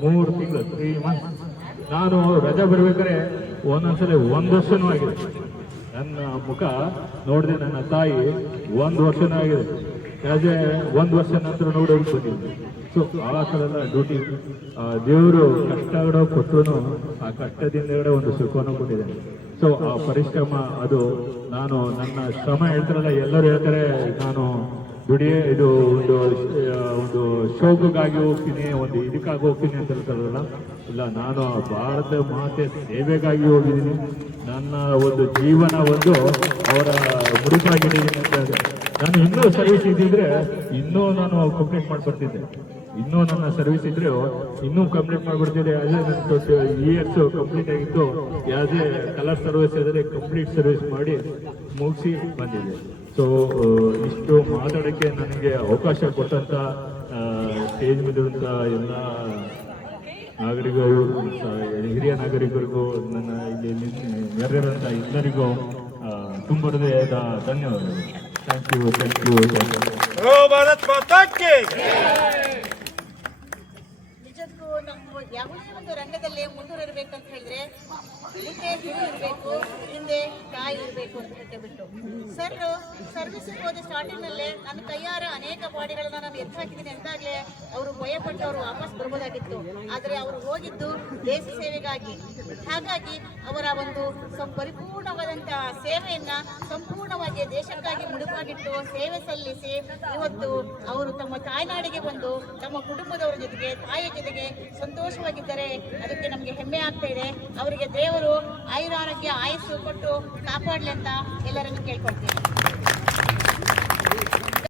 3 ತಿಂಗಳು, 3 months. ನಾನು ರಜಾ ಬರ್ಬೇಕಾದ್ರೆ ಒಂದೊಂದ್ಸಲಿ 1 ವರ್ಷನೂ ಆಗಿದೆ. ನನ್ನ ಮುಖ ನೋಡಿದೆ ನನ್ನ ತಾಯಿ 1 ವರ್ಷನೂ ಆಗಿದೆ. ಯಾಕೆ 1 ವರ್ಷ ನಂತರ ನೋಡೋದು ಬಂದಿದ್ದೆ. ಸೊ ಆ ಥರ ಎಲ್ಲ ಡ್ಯೂಟಿ ದೇವರು ಕಷ್ಟಗಳು ಕೊಟ್ಟರು ಆ ಕಷ್ಟದಿಂದಗಡೆ ಒಂದು ಸುಖವನ್ನು ಕೊಟ್ಟಿದ್ದೇನೆ. ಸೊ ಆ ಪರಿಶ್ರಮ ಅದು ನಾನು ನನ್ನ ಶ್ರಮ ಹೇಳ್ತಾರಲ್ಲ, ಎಲ್ಲರೂ ಹೇಳ್ತಾರೆ ನಾನು ಇದು ಒಂದು ಶೋಕಕ್ಕಾಗಿ ಹೋಗ್ತೀನಿ, ಒಂದು ಇದಕ್ಕಾಗಿ ಹೋಗ್ತೀನಿ ಅಂತ ಹೇಳ್ತಾರಲ್ಲ. ಇಲ್ಲ, ನಾನು ಭಾರತ ಮಾತೆ ಸೇವೆಗಾಗಿ ಹೋಗಿದ್ದೀನಿ. ನನ್ನ ಒಂದು ಜೀವನ ಒಂದು ಅವರ ಮುಡಿಪಾಗಿದ್ದೀನಿ ಅಂತ ಹೇಳಿದೆ. ನಾನು ಇನ್ನೂ ಸರ್ವಿಸ್ ಇದ್ದಿದ್ರೆ ಇನ್ನೂ ನಾನು ಕಂಪ್ಲೀಟ್ ಮಾಡ್ಬಿಡ್ತಿದ್ದೆ. ಇನ್ನೂ ನನ್ನ ಸರ್ವಿಸ್ ಇದ್ರೆ ಇನ್ನೂ ಕಂಪ್ಲೀಟ್ ಮಾಡ್ಬಿಡ್ತಿದ್ದೆ. ಅದೇ ನನ್ನ 20 years ಕಂಪ್ಲೀಟ್ ಆಗಿತ್ತು. ಯಾವುದೇ ಕಲರ್ ಸರ್ವಿಸ್ ಇದ್ದರೆ ಕಂಪ್ಲೀಟ್ ಸರ್ವಿಸ್ ಮಾಡಿ ಮುಗಿಸಿ ಬಂದಿದೆ. ಸೊ ಇಷ್ಟು ಮಾತಾಡೋಕ್ಕೆ ನನಗೆ ಅವಕಾಶ ಕೊಟ್ಟಂತ ಸ್ಟೇಜ್ ಮೇಲಿರುವಂಥ ಎಲ್ಲ ನಾಗರಿಕರು, ಹಿರಿಯ ನಾಗರಿಕರಿಗೂ, ನನ್ನ ಇಲ್ಲಿ ನೆರೆದಿರುವಂಥ ಎಲ್ಲರಿಗೂ ತುಂಬ ಹೃದಯದ ಧನ್ಯವಾದಗಳು. Thank you. ಭಾರತ್ ಮಾತಾ ಕಿ ನಿಜಕ್ಕೂ ನಾವು ಯಾವುದೇ ಒಂದು ರಂಗದಲ್ಲಿ ಮುಂದುವರಿಬೇಕಂತ ಹೇಳಿದ್ರೆ ಮುಂದೆ ಗುರು ಇರಬೇಕು, ಹಿಂದೆ ತಾಯಿ ಇರಬೇಕು ಅಂತ ಹೇಳ್ಬಿಟ್ಟು ಸರ್ ಸರ್ವಿಸಿಗೆ ಹೋದ ಸ್ಟಾರ್ಟಿಂಗ್ ನಲ್ಲೇ ನನ್ನ ಕೈಯಾರ ಅನೇಕ ಬಾಡಿಗಳನ್ನ ನಾನು ಎತ್ತು ಹಾಕಿದ್ದೀನಿ ಅಂತಾಗಲೇ ಅವರು ಭಯಪಟ್ಟು ಅವರು ವಾಪಸ್ ಬರ್ಬೋದಾಗಿತ್ತು. ಆದರೆ ಅವರು ಹೋಗಿದ್ದು ದೇಶ ಸೇವೆಗಾಗಿ. ಹಾಗಾಗಿ ಅವರ ಒಂದು ಪರಿಪೂರ್ಣವಾದಂತಹ ಸೇವೆಯನ್ನ ಸಂಪೂರ್ಣವಾಗಿ ದೇಶಕ್ಕಾಗಿ ಮುಡುಪಾಗಿಟ್ಟು ಸೇವೆ ಸಲ್ಲಿಸಿ ಇವತ್ತು ಅವರು ತಮ್ಮ ತಾಯ್ನಾಡಿಗೆ ಬಂದು ತಮ್ಮ ಕುಟುಂಬದವರ ಜೊತೆಗೆ, ತಾಯಿಯ ಜೊತೆಗೆ ಸಂತೋಷವಾಗಿದ್ದಾರೆ. ಅದಕ್ಕೆ ನಮಗೆ ಹೆಮ್ಮೆ ಆಗ್ತಾ ಇದೆ. ಅವರಿಗೆ ದೇವರು ಆಯುರಾರೋಗ್ಯ ಆಯಸ್ಸು ಕೊಟ್ಟು ಕಾಪಾಡಲಿ ಅಂತ ಎಲ್ಲರನ್ನು ಕೇಳ್ಕೊಳ್ತೀನಿ.